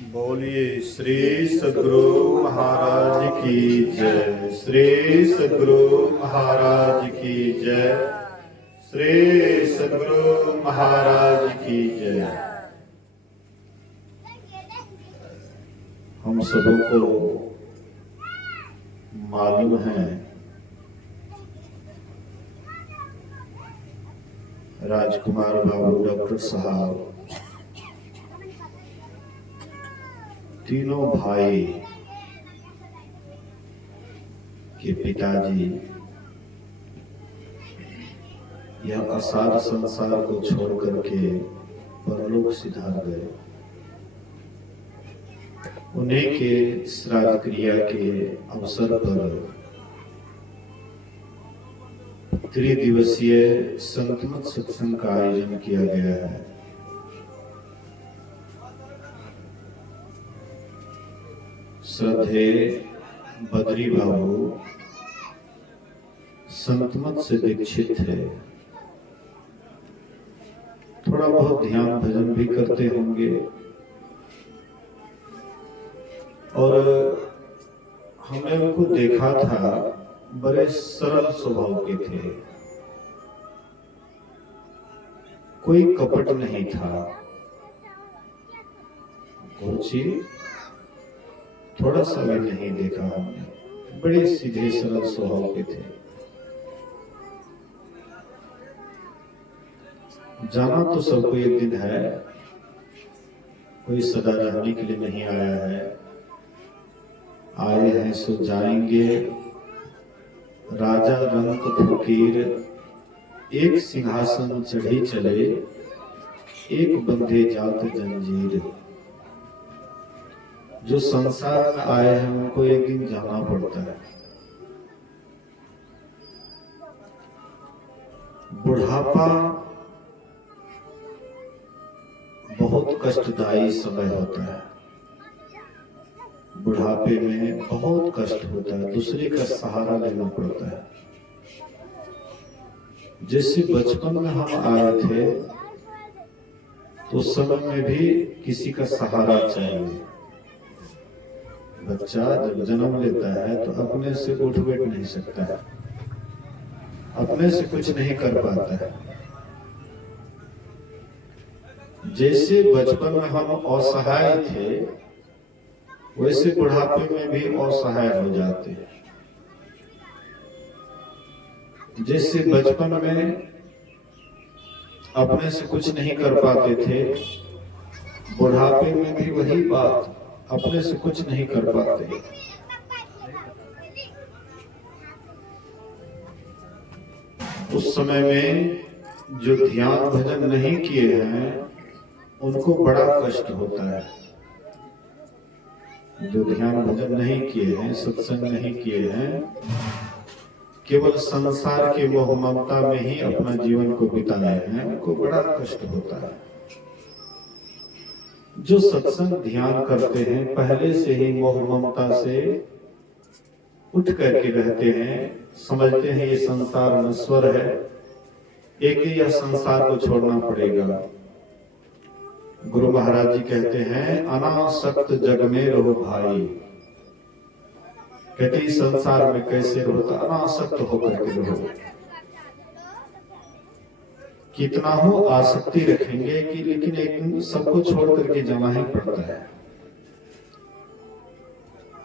बोलिए श्री सद्गुरु महाराज की जय। श्री सद्गुरु महाराज की जय। श्री सद्गुरु महाराज की जय। हम सबों को मालूम है राजकुमार बाबू डॉक्टर साहब तीनों भाई के पिताजी यह असाध संसार को छोड़ करके परलोक सिधार गए। उन्हीं के श्राद्ध क्रिया के अवसर पर त्रिदिवसीय संतमत सत्संग का आयोजन किया गया है। श्रद्धेय बद्री बाबू संतमत से दीक्षित है। थोड़ा बहुत ध्यान भजन भी करते होंगे और हमने उनको देखा था, बड़े सरल स्वभाव के थे, कोई कपट नहीं था। गुरुजी थोड़ा सा भी नहीं देखा हमने, बड़े सीधे सरल स्वभाव के थे। जाना तो सबको एक दिन है, कोई सदा रहने के लिए नहीं आया है। आए हैं सो जाएंगे। राजा रंक फकीर एक सिंहासन चढ़ी चले, एक बंधे जात जंजीर। जो संसार में आए हैं उनको एक दिन जाना पड़ता है। बुढ़ापा बहुत कष्टदायी समय होता है। बुढ़ापे में बहुत कष्ट होता है, दूसरे का सहारा लेना पड़ता है। जैसे बचपन में हम आए थे तो उस समय में भी किसी का सहारा चाहिए। बच्चा जब जन्म लेता है तो अपने से उठ बैठ नहीं सकता है, अपने से कुछ नहीं कर पाता है। जैसे बचपन में हम असहाय थे वैसे बुढ़ापे में भी असहाय हो जाते हैं। जैसे बचपन में अपने से कुछ नहीं कर पाते थे, बुढ़ापे में भी वही बात, अपने से कुछ नहीं कर पाते। उस समय में जो ध्यान भजन नहीं किए हैं उनको बड़ा कष्ट होता है। जो ध्यान भजन नहीं किए हैं, सत्संग नहीं किए हैं, केवल संसार के मोह ममता में ही अपना जीवन को बिताए हैं, उनको बड़ा कष्ट होता है। जो सत्संग ध्यान करते हैं पहले से ही मोह ममता से उठ करके रहते हैं, समझते हैं ये संसार नश्वर है, एक ही यह संसार को छोड़ना पड़ेगा। गुरु महाराज जी कहते हैं अनासक्त जग में रहो भाई। कहते इस संसार में कैसे रहो, तो अनासक्त होकर के रहो। कितना हो आसक्ति रखेंगे कि लेकिन एक दिन सबको छोड़ करके जाना ही पड़ता है।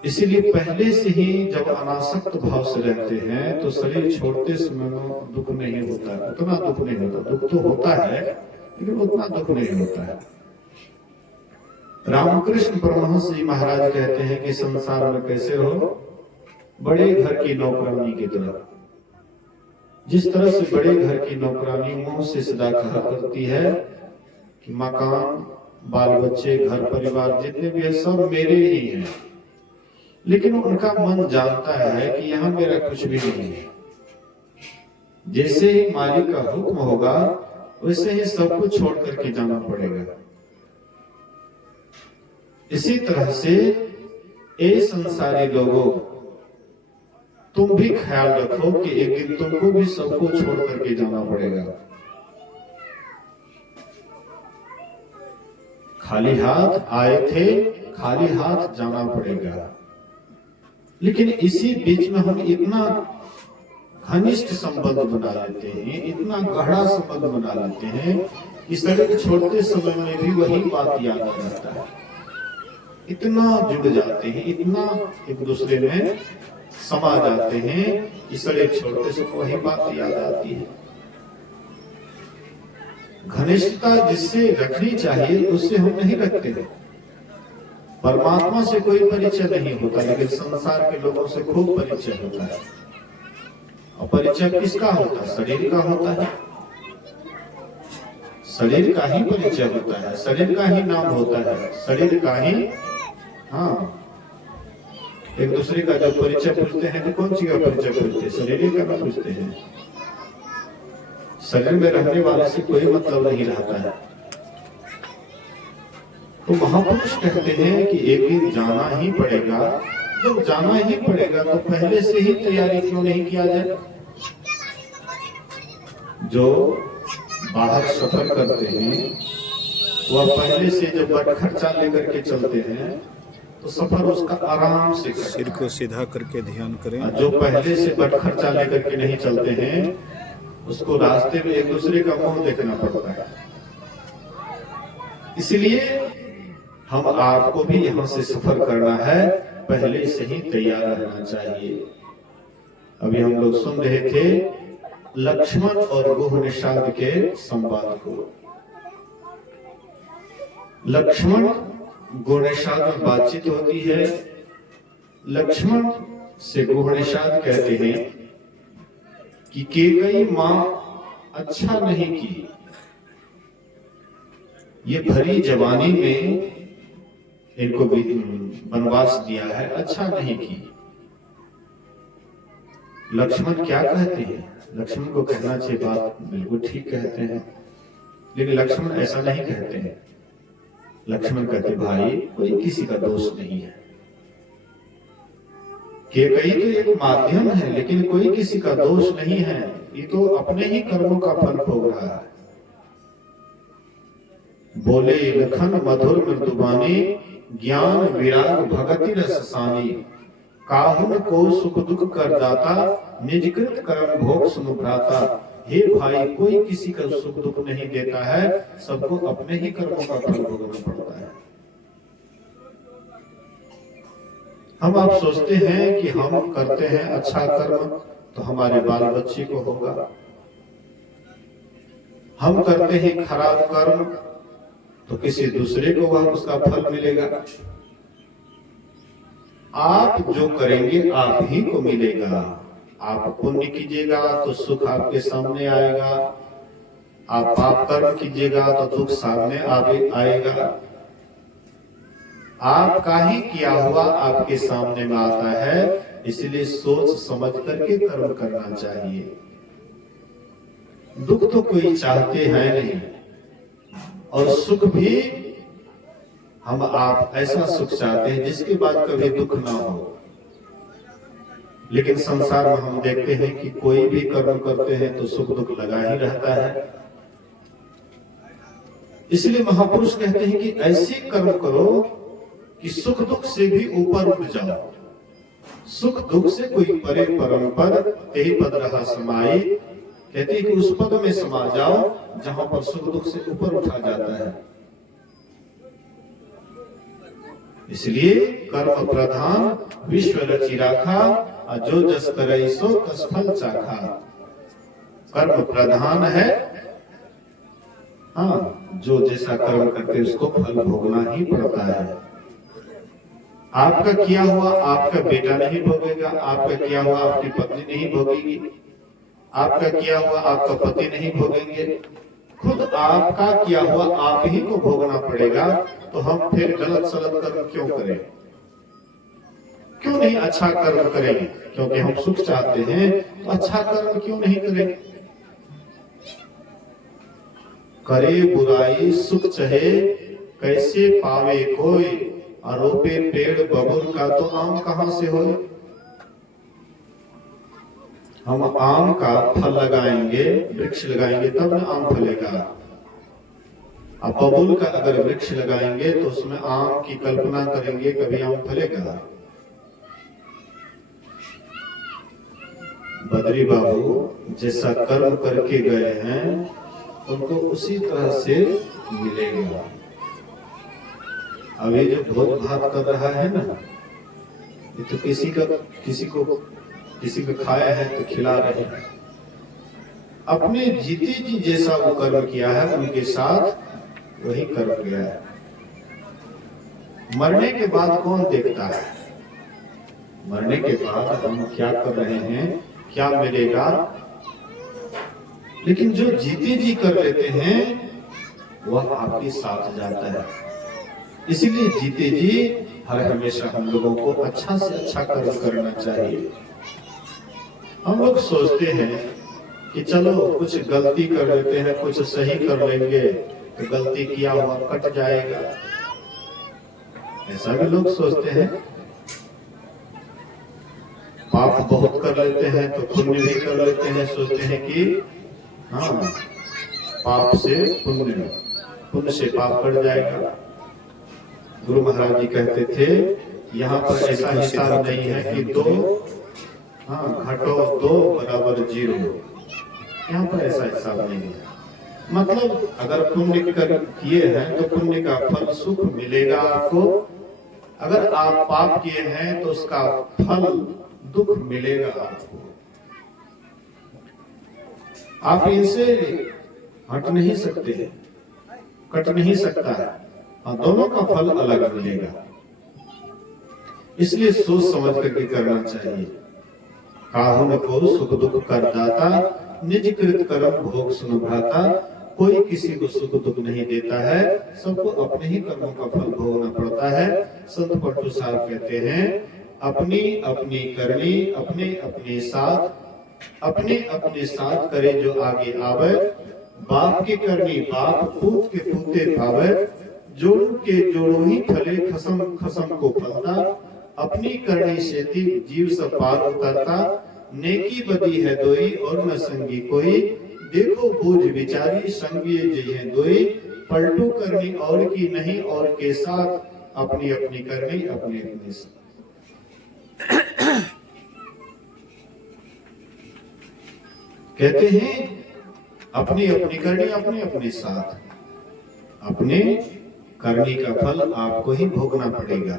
इसीलिए पहले से ही जब अनासक्त भाव से रहते हैं तो शरीर छोड़ते समय में दुख नहीं होता है, उतना दुख नहीं होता। दुख तो होता है लेकिन उतना दुख नहीं होता है। रामकृष्ण परमहंस जी महाराज कहते हैं कि संसार में कैसे रहो, बड़े घर की नौकरानी की तरह। जिस तरह से बड़े घर की नौकरानी मुंह से सदा कहा करती है कि मकान, बाल बच्चे, घर परिवार जितने भी है सब मेरे ही हैं, लेकिन उनका मन जानता है कि यहाँ मेरा कुछ भी नहीं है। जैसे ही मालिक का हुक्म होगा वैसे ही सब कुछ छोड़ करके जाना पड़ेगा। इसी तरह से ए संसारी लोगों, तुम भी ख्याल रखो कि एक दिन तुमको भी सबको छोड़ करके जाना पड़ेगा। खाली हाथ आए थे, खाली हाथ जाना पड़ेगा। लेकिन इसी बीच में हम इतना घनिष्ठ संबंध बना लेते हैं, इतना गहरा संबंध बना लेते हैं कि शरीर छोड़ते समय में भी वही बात याद आ जाता है। इतना जुड़ जाते हैं, इतना एक दूसरे में समा जाते हैं कि शरीर छोड़ते समय वही बात याद आती है। घनिष्ठता जिससे रखनी चाहिए उससे हम नहीं रखते हैं। परमात्मा से कोई परिचय नहीं होता, लेकिन संसार के लोगों से खूब परिचय होता है। और परिचय किसका होता है? शरीर का होता है। शरीर का ही परिचय होता है, शरीर का ही नाम होता है, शरीर का ही। हाँ, एक दूसरे का जब परिचय पूछते हैं तो कौन सी का परिचय पूछते हैं? शरीर का नाम पूछते हैं। शरीर में रहने वाले से कोई मतलब नहीं रहता है। तो महापुरुष कहते हैं कि एक दिन जाना ही पड़ेगा। जब जाना ही पड़ेगा तो पहले से ही तैयारी क्यों नहीं किया जाए? जो बाहर सफर करते हैं वह पहले से जब बड़ खर्चा लेकर के चलते हैं तो सफर उसका आराम से करता है। सिर को सीधा करके ध्यान करें। जो पहले से बड़ खर्चा लेकर के नहीं चलते हैं उसको रास्ते में एक दूसरे का मुंह देखना पड़ता है। इसलिए हम आपको भी यहाँ से सफर करना है, पहले से ही तैयार रहना चाहिए। अभी हम लोग सुन रहे थे लक्ष्मण और गुह निषाद के संवाद को। लक्ष्मण गुह निषाद में बातचीत होती है। लक्ष्मण से गुह निषाद कहते हैं कि कैकेयी मां अच्छा नहीं की, ये भरी जवानी में इनको वनवास दिया है, अच्छा नहीं की। लक्ष्मण क्या कहते हैं? लक्ष्मण को कहना चाहिए बात बिल्कुल ठीक कहते हैं, लेकिन लक्ष्मण ऐसा नहीं कहते हैं। लक्ष्मण कहते भाई कोई किसी का दोष नहीं है, कैकेयी तो एक माध्यम है, लेकिन कोई किसी का दोष नहीं है। ये तो अपने ही कर्मों का फल भोग रहा है। बोले लखन मधुर मृदुबानी, ज्ञान विराग भगति रस सानी, काहुन को सुख दुख कर दाता, निजकृत कर्म भोग सुनु भ्राता। हे भाई कोई किसी का सुख दुख नहीं देता है, सबको अपने ही कर्मों का फल भोगना पड़ता है। हम आप सोचते हैं कि हम करते हैं अच्छा कर्म तो हमारे बाल बच्चे को होगा, हम करते हैं खराब कर्म तो किसी दूसरे को वह उसका फल मिलेगा। आप जो करेंगे आप ही को मिलेगा। आप पुण्य कीजिएगा तो सुख आपके सामने आएगा, आप पाप कर्म कीजिएगा तो दुख सामने आएगा। आपका ही किया हुआ आपके सामने में आता है, इसलिए सोच समझ करके कर्म करना चाहिए। दुख तो कोई चाहते हैं नहीं, और सुख भी हम आप ऐसा सुख चाहते हैं जिसके बाद कभी दुख ना हो। लेकिन संसार में हम देखते हैं कि कोई भी कर्म करते हैं तो सुख दुख लगा ही रहता है। इसलिए महापुरुष कहते हैं कि ऐसे कर्म करो कि सुख दुख से भी ऊपर उठ जाओ। सुख दुख से कोई परे परम पद तेहि पद रहा समाई। कहते हैं कि उस पद में समा जाओ जहां पर सुख दुख से ऊपर उठा जाता है। इसलिए कर्म प्रधान विश्व रचि राखा, जो जस करई सो तस फल चाखा। कर्म प्रधान है, हाँ, जो जैसा कर्म करते उसको फल भोगना ही पड़ता है। आपका किया हुआ आपका बेटा नहीं भोगेगा, आपका किया हुआ आपकी पत्नी नहीं भोगेगी, आपका किया हुआ आपका पति नहीं भोगेंगे, खुद आपका किया हुआ आप ही को भोगना पड़ेगा। तो हम फिर गलत सलत कर्म क्यों करें? क्यों नहीं अच्छा कर्म करें? क्योंकि हम सुख चाहते हैं तो अच्छा कर्म क्यों नहीं करें? करे बुराई सुख चहे, कैसे पावे कोई, आरोपे पेड़ बबुल का तो आम कहां से होए। हम आम का फल लगाएंगे, वृक्ष लगाएंगे तब ना आम फलेगा। आप बबूल का अगर वृक्ष लगाएंगे तो उसमें आम की कल्पना करेंगे, कभी आम फलेगा? बद्री बाबू जैसा कर्म करके गए हैं उनको उसी तरह से मिलेगा। अभी जो भोज भात कर रहा है ना, ये तो किसी को खाया है तो खिला रहे हैं। अपने जीते जी जैसा वो कर्म किया है उनके साथ वही कर्म किया है। मरने के बाद कौन देखता है? मरने के बाद हम क्या कर रहे हैं, क्या मिलेगा? लेकिन जो जीते जी कर लेते हैं वह आपके साथ जाता है। इसीलिए जीते जी हर हमेशा हम लोगों को अच्छा से अच्छा कर्म करना चाहिए। हम लोग सोचते हैं कि चलो कुछ गलती कर लेते हैं, कुछ सही कर लेंगे तो गलती किया हुआ कट जाएगा, ऐसा भी लोग सोचते हैं। पाप बहुत कर लेते हैं तो पुण्य भी कर लेते हैं, सोचते हैं कि हाँ पाप से पुण्य, पुण्य से पाप कट जाएगा। गुरु महाराज जी कहते थे यहाँ पर ऐसा हिसाब नहीं है कि दो घटो दो बराबर 0, यहाँ पर ऐसा हिसाब नहीं है। मतलब अगर पुण्य किए हैं तो पुण्य का फल सुख मिलेगा आपको, अगर आप पाप किए हैं तो उसका फल दुख मिलेगा आपको। आप इनसे हट नहीं सकते, कट नहीं सकता है। हाँ, दोनों का फल अलग मिलेगा, इसलिए सोच समझ करके करना चाहिए। काहुन को सुख दुख कर दाता, निज कृत कर्म भोग सुन भ्राता। कोई किसी को सुख दुख नहीं देता है, सबको अपने ही कर्मों का फल भोगना पड़ता है। संत पट्टू साहब कहते हैं अपनी अपनी करनी अपने अपने साथ करे जो आगे आवे। बाप की करनी बाप पूत के पूते पावे। जोड़ू के जोड़ू ही फले खसम खसम को फलता। अपनी करनी सेती जीव सब पार उतरता। नेकी बदी है दोई और न संगी कोई। देखो बूझ विचारी संगी जय है दोई। पलटू करनी और की नहीं और के साथ अपनी अपनी करनी अपने अपने साथ। कहते हैं अपनी अपनी करनी अपने अपने साथ, अपने करनी का फल आपको ही भोगना पड़ेगा।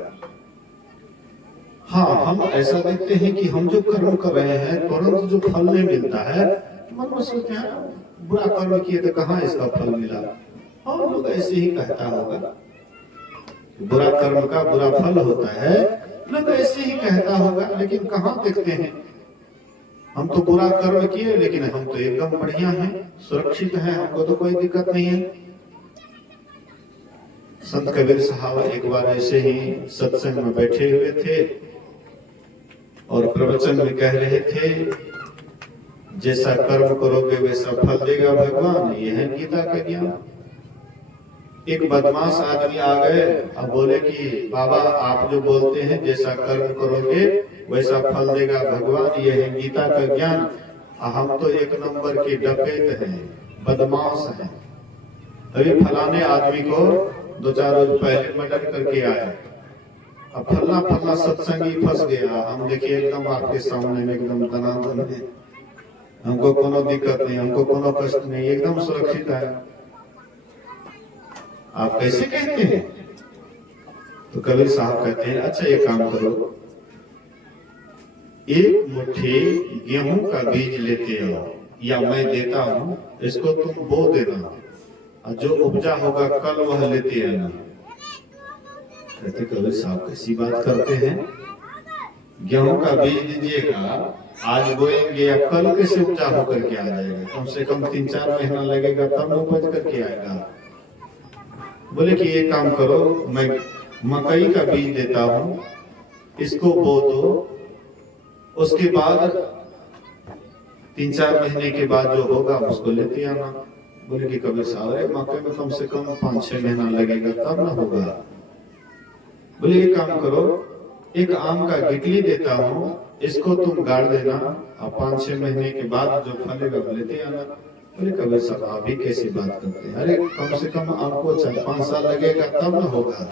हाँ, हम ऐसा देखते हैं कि हम जो कर्म कर रहे हैं तुरंत जो फल नहीं मिलता है, मन में सोचते हैं बुरा कर्म किए तो कहाँ इसका फल मिला। और लोग ऐसे ही कहता होगा, बुरा कर्म का बुरा फल होता है, लोग ऐसे ही कहता होगा। लेकिन कहाँ देखते हैं, हम तो बुरा कर्म किए लेकिन हम तो एकदम बढ़िया हैं, सुरक्षित हैं, हमको तो कोई दिक्कत नहीं है। संत कबीर साहब एक बार ऐसे ही सत्संग में बैठे हुए थे और प्रवचन में कह रहे थे, जैसा कर्म करोगे वैसा फल देगा भगवान। यह है गीता का ज्ञान। एक बदमाश आदमी आ गए, अब बोले कि बाबा आप जो बोलते हैं जैसा कर्म करोगे वैसा फल देगा भगवान, यह है गीता का ज्ञान। हम तो एक नंबर के डकैत हैं, बदमाश हैं। अभी फलाने आदमी को 2-4 रोज पहले मर्डर करके आया, अब फलना फलना सत्संगी फंस गया। हम देखिए एकदम आपके सामने में एकदम दनादन है, हमको कोनो दिक्कत नहीं, हमको कोनो कष्ट नहीं, एकदम सुरक्षित है। आप कैसे कहते हैं? तो कबीर साहब कहते हैं अच्छा ये काम करो, एक मुट्ठी गेहूं का बीज लेते हो या मैं देता हूं, इसको तुम बो देना और जो उपजा होगा कल वह लेते आना। कहते कबीर साहब कैसी बात करते हैं, गेहूं का बीज दीजिएगा, आज बोएंगे या कल कैसे उपजा होकर के आ जाएगा? कम से कम 3-4 महीना लगेगा तब उपज करके आएगा। बोले कि ये काम करो, मैं मकई का बीज देता हूं, इसको बो दो, उसके बाद 3-4 महीने के बाद जो होगा उसको लेते आना। बोले कि कबीर साहब मकई में कम से कम 5-6 महीना लगेगा तब ना होगा। बोले ये काम करो, एक आम का गिटली देता हूं, इसको तुम गाड़ देना और 5-6 महीने के बाद जो फलेगा लेते आना। बोले कबीर साहब आप भी कैसी बात करते हैं, अरे कम से कम आपको 4-5 साल लगेगा तब ना होगा।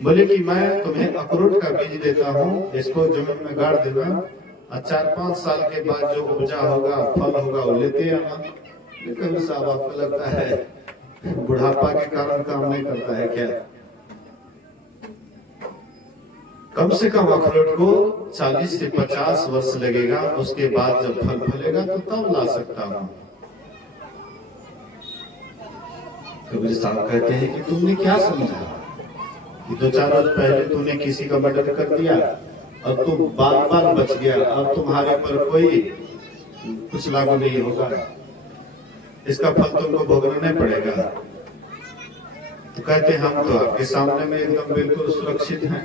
बोले कि मैं तुम्हें अखरोट का बीज देता हूँ, इसको जमीन में गाड़ देना और 4-5 साल के बाद जो उपजा होगा, फल होगा, वो लेते आना। कबीर साहब आपको लगता है बुढ़ापा के कारण काम नहीं करता है क्या? कम से कम अखरोट को 40 से 50 वर्ष लगेगा, उसके बाद जब फल फलेगा तो तब ला सकता हूं। कबीर साहब कहते हैं कि तुमने क्या समझा कि 2-4 रोज पहले तूने किसी का मर्डर कर दिया और तुम बाल बाल बच गया, अब तुम्हारे पर कोई कुछ लागू नहीं होगा, इसका फल तुमको भोगना नहीं पड़ेगा। तो कहते हैं हम तो आपके सामने में एकदम बिल्कुल सुरक्षित हैं,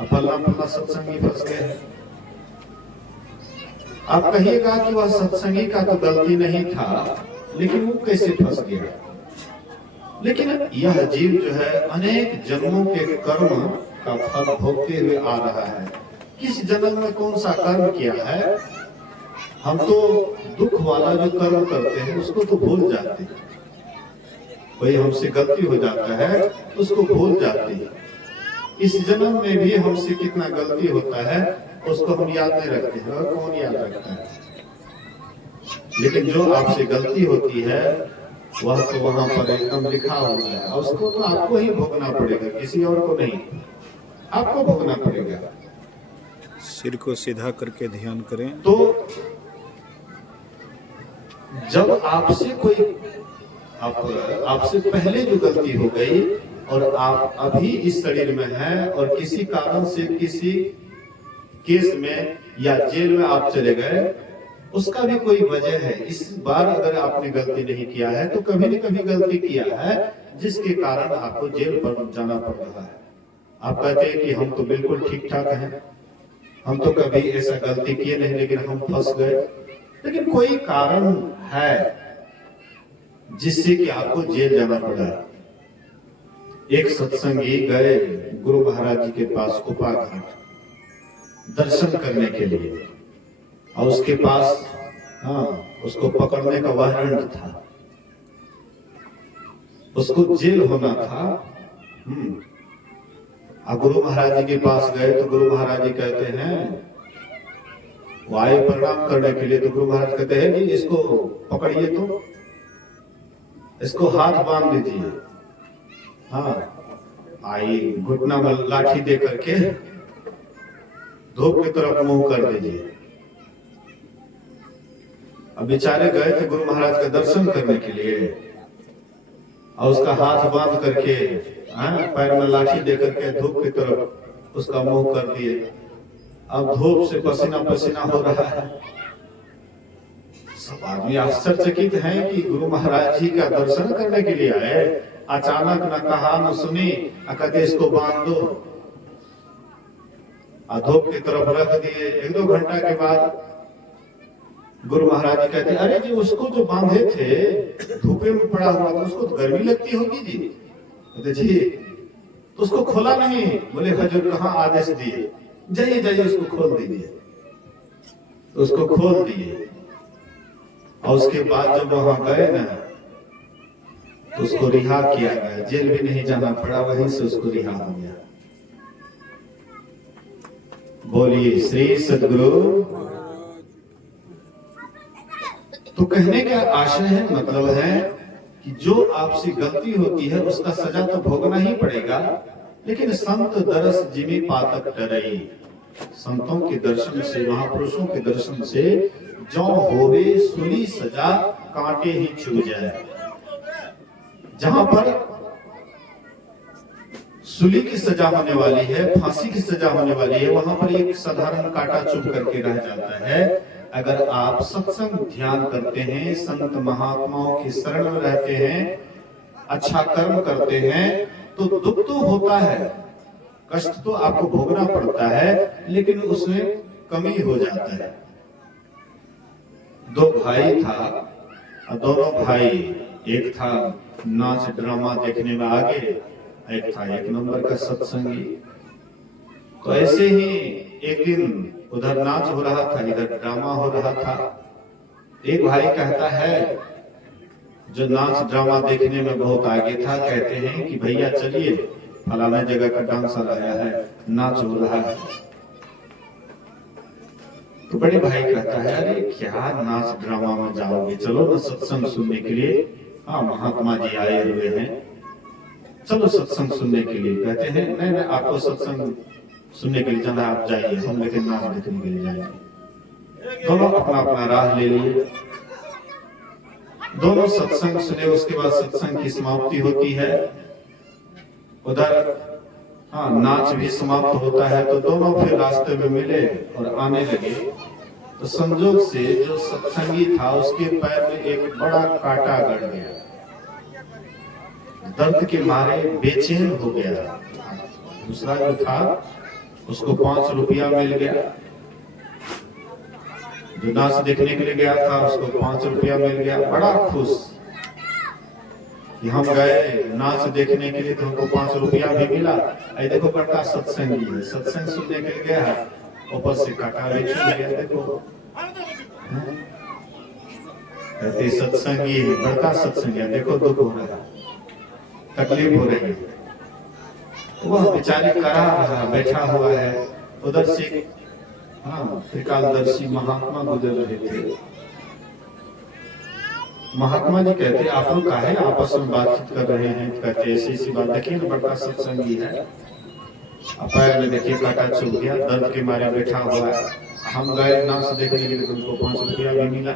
फलना सत्संगी फंस गए। आप कहिएगा कि वह सत्संगी का तो गलती नहीं था, लेकिन वो कैसे फंस गया? लेकिन यह जीव जो है अनेक जन्मों के कर्म का फल भोगते हुए आ रहा है। किस जन्म में कौन सा कर्म किया है, हम तो दुख वाला जो कर्म करते हैं उसको तो भूल जाते हैं। कोई हमसे गलती हो जाता है उसको भूल जाते हैं। इस जन्म में भी हमसे कितना गलती होता है उसको हम याद नहीं रखते हैं, और कौन याद रखता है? लेकिन जो आपसे गलती होती है वह तो वहां पर एकदम लिखा होता है, और उसको तो आपको ही भोगना पड़ेगा, किसी और को नहीं, आपको भोगना पड़ेगा। सिर को सीधा करके ध्यान करें। तो जब आपसे कोई आपसे पहले जो गलती हो गई और आप अभी इस शरीर में हैं और किसी कारण से किसी केस में या जेल में आप चले गए, उसका भी कोई वजह है। इस बार अगर आपने गलती नहीं किया है तो कभी न कभी गलती किया है जिसके कारण आपको जेल पर जाना पड़ रहा है। आप कहते हैं कि हम तो बिल्कुल ठीक ठाक हैं, हम तो कभी ऐसा गलती किए नहीं, लेकिन हम फंस गए। लेकिन कोई कारण है जिससे कि आपको जेल जाना पड़ा। एक सत्संगी गए गुरु महाराज जी के पास कुपा घाट दर्शन करने के लिए, और उसके पास उसको पकड़ने का वारंट था, उसको जेल होना था। गुरु महाराज जी के पास गए तो गुरु महाराज जी कहते हैं, वो आए प्रणाम करने के लिए, तो गुरु महाराज कहते हैं कि इसको पकड़िए, तो इसको हाथ बांध दीजिए। आई घुटना में लाठी दे करके धूप की तरफ मुंह कर दीजिए। अब बेचारे गए थे गुरु महाराज का दर्शन करने के लिए, और उसका हाथ बांध करके पैर में लाठी दे करके धूप की तरफ उसका मुंह कर दिए। अब धूप से पसीना पसीना हो रहा है। सब आदमी आश्चर्यचकित हैं कि गुरु महाराज जी का दर्शन करने के लिए आए, अचानक न कहा न सुनी, कहते इसको बांध दो, धूप की तरफ रख दिए। 1-2 घंटा के बाद गुरु महाराज जी कहते, अरे जी उसको जो बांधे थे धूपे में पड़ा हुआ था, उसको तो गर्मी लगती होगी जी। कहते जी तो उसको खोला नहीं। बोले हजूर कहाँ आदेश दिए, जाइए जाइए उसको खोल दीजिए। तो उसको खोल दिए, और उसके बाद जब वहां गए ना तो उसको रिहा किया गया, जेल भी नहीं जाना पड़ा, वहीं से उसको रिहा हो गया। बोलिए श्री सद्गुरु। तो कहने का आशय है, मतलब है कि जो आपसे गलती होती है उसका सजा तो भोगना ही पड़ेगा, लेकिन संत दरस जिमी पातक डरई, संतों के दर्शन से, महापुरुषों के दर्शन से जो होवे सुली सजा कांटे ही छू जाए। जहां पर सुली की सजा होने वाली है, फांसी की सजा होने वाली है, वहां पर एक साधारण कांटा चुभ करके रह जाता है। अगर आप सत्संग ध्यान करते हैं, संत महात्माओं की शरण में रहते हैं, अच्छा कर्म करते हैं, तो दुख तो होता है, कष्ट तो आपको भोगना पड़ता है, लेकिन उसमें कमी हो जाता है। 2 भाई था, और दोनों भाई, एक था नाच ड्रामा देखने में आगे, एक था 1 नंबर का सत्संगी। तो ऐसे ही एक दिन उधर नाच हो रहा था, इधर ड्रामा हो रहा था। एक भाई कहता है जो नाच ड्रामा देखने में बहुत आगे था, कहते हैं कि भैया चलिए फलाना जगह का डांसर आया है, नाच हो रहा है। तो बड़े भाई कहता है अरे क्या नाच ड्रामा में जाओगे, चलो ना सत्संग सुनने के लिए। हाँ महात्मा जी आए हुए हैं, चलो सत्संग सुनने के लिए। कहते हैं नहीं नहीं, आपको सत्संग सुनने के लिए जाना, आप जाइए, हम लेकिन नाच देखने के लिए जाएंगे। दोनों अपना अपना राह ले लिए, दोनों सत्संग सुने। उसके बाद सत्संग की समाप्ति होती है, उधर हाँ नाच भी समाप्त होता है। तो दोनों फिर रास्ते में मिले और आने लगे। तो संजोग से जो सत्संगी था उसके पैर में एक बड़ा कांटा गड़ गया, दर्द के मारे बेचैन हो गया। दूसरा जो था उसको 5 रुपया मिल गया, जो नाच देखने के लिए गया था उसको 5 रुपया मिल गया। बड़ा खुश कि हम गए नाच देखने के लिए तो हमको 5 रुपया भी मिला। आई देखो बड़का सत्संगी है, सत्संग सुनने के लिए गया है, ऊपर से काटा भी छूट गया। देखो कहते सत्संगी है, बड़का सत्संगी है, देखो दुख हो रहा है, तकलीफ हो रही है। वह बेचारी करा रहा बैठा हुआ है। उधर से हाँ त्रिकालदर्शी महात्मा गुजर रहे थे। महात्मा जी कहते आप लोग काहे आपस में बातचीत कर रहे हैं? कहते ऐसी ऐसी बात, देखिए ना बड़का सत्संगी है, पैर में देखिए कांटा चुभ गया, दर्द के मारे बैठा हुआ है। हम गए नाच देखने के लिए, तुमको 5 रुपया भी मिला।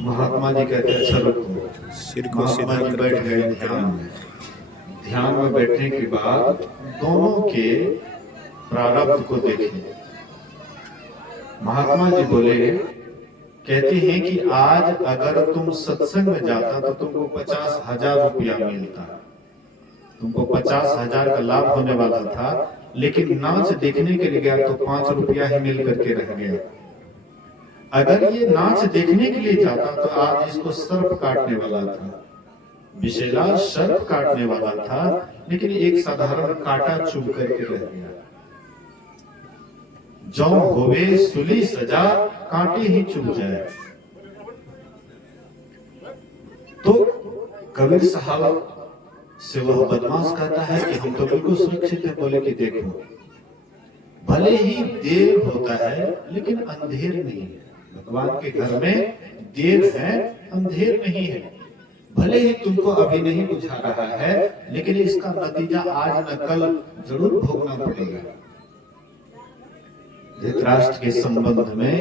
महात्मा जी कहते अच्छा रुको। सिर को सीधा महात्मा जी बैठ गए ध्यान में। ध्यान में बैठने के बाद दोनों के प्रारब्ध को देखें। महात्मा जी बोले, कहते हैं कि आज अगर तुम सत्संग में जाता तो तुमको 50,000 रुपया मिलता, तुमको 50,000 का लाभ होने वाला था, लेकिन नाच देखने के लिए गया तो 5 रुपया ही मिल करके रह गया। अगर ये नाच देखने के लिए जाता तो आज इसको सर्प काटने वाला था, विषैला सर्प काटने वाला था, लेकिन एक साधारण कांटा चुभ करके रह गया। जो होवे सुली सजा, कांटे ही चुभ जाए। तो कबीर साहब से वह बदमाश कहता है कि हम तो बिल्कुल सुरक्षित है। बोले कि देखो भले ही देर होता है लेकिन अंधेर नहीं है। भगवान के घर में देर है, अंधेर नहीं है। भले ही तुमको अभी नहीं बुझा रहा है, लेकिन इसका नतीजा आज न कल जरूर भोगना पड़ेगा। धृतराष्ट्र के संबंध में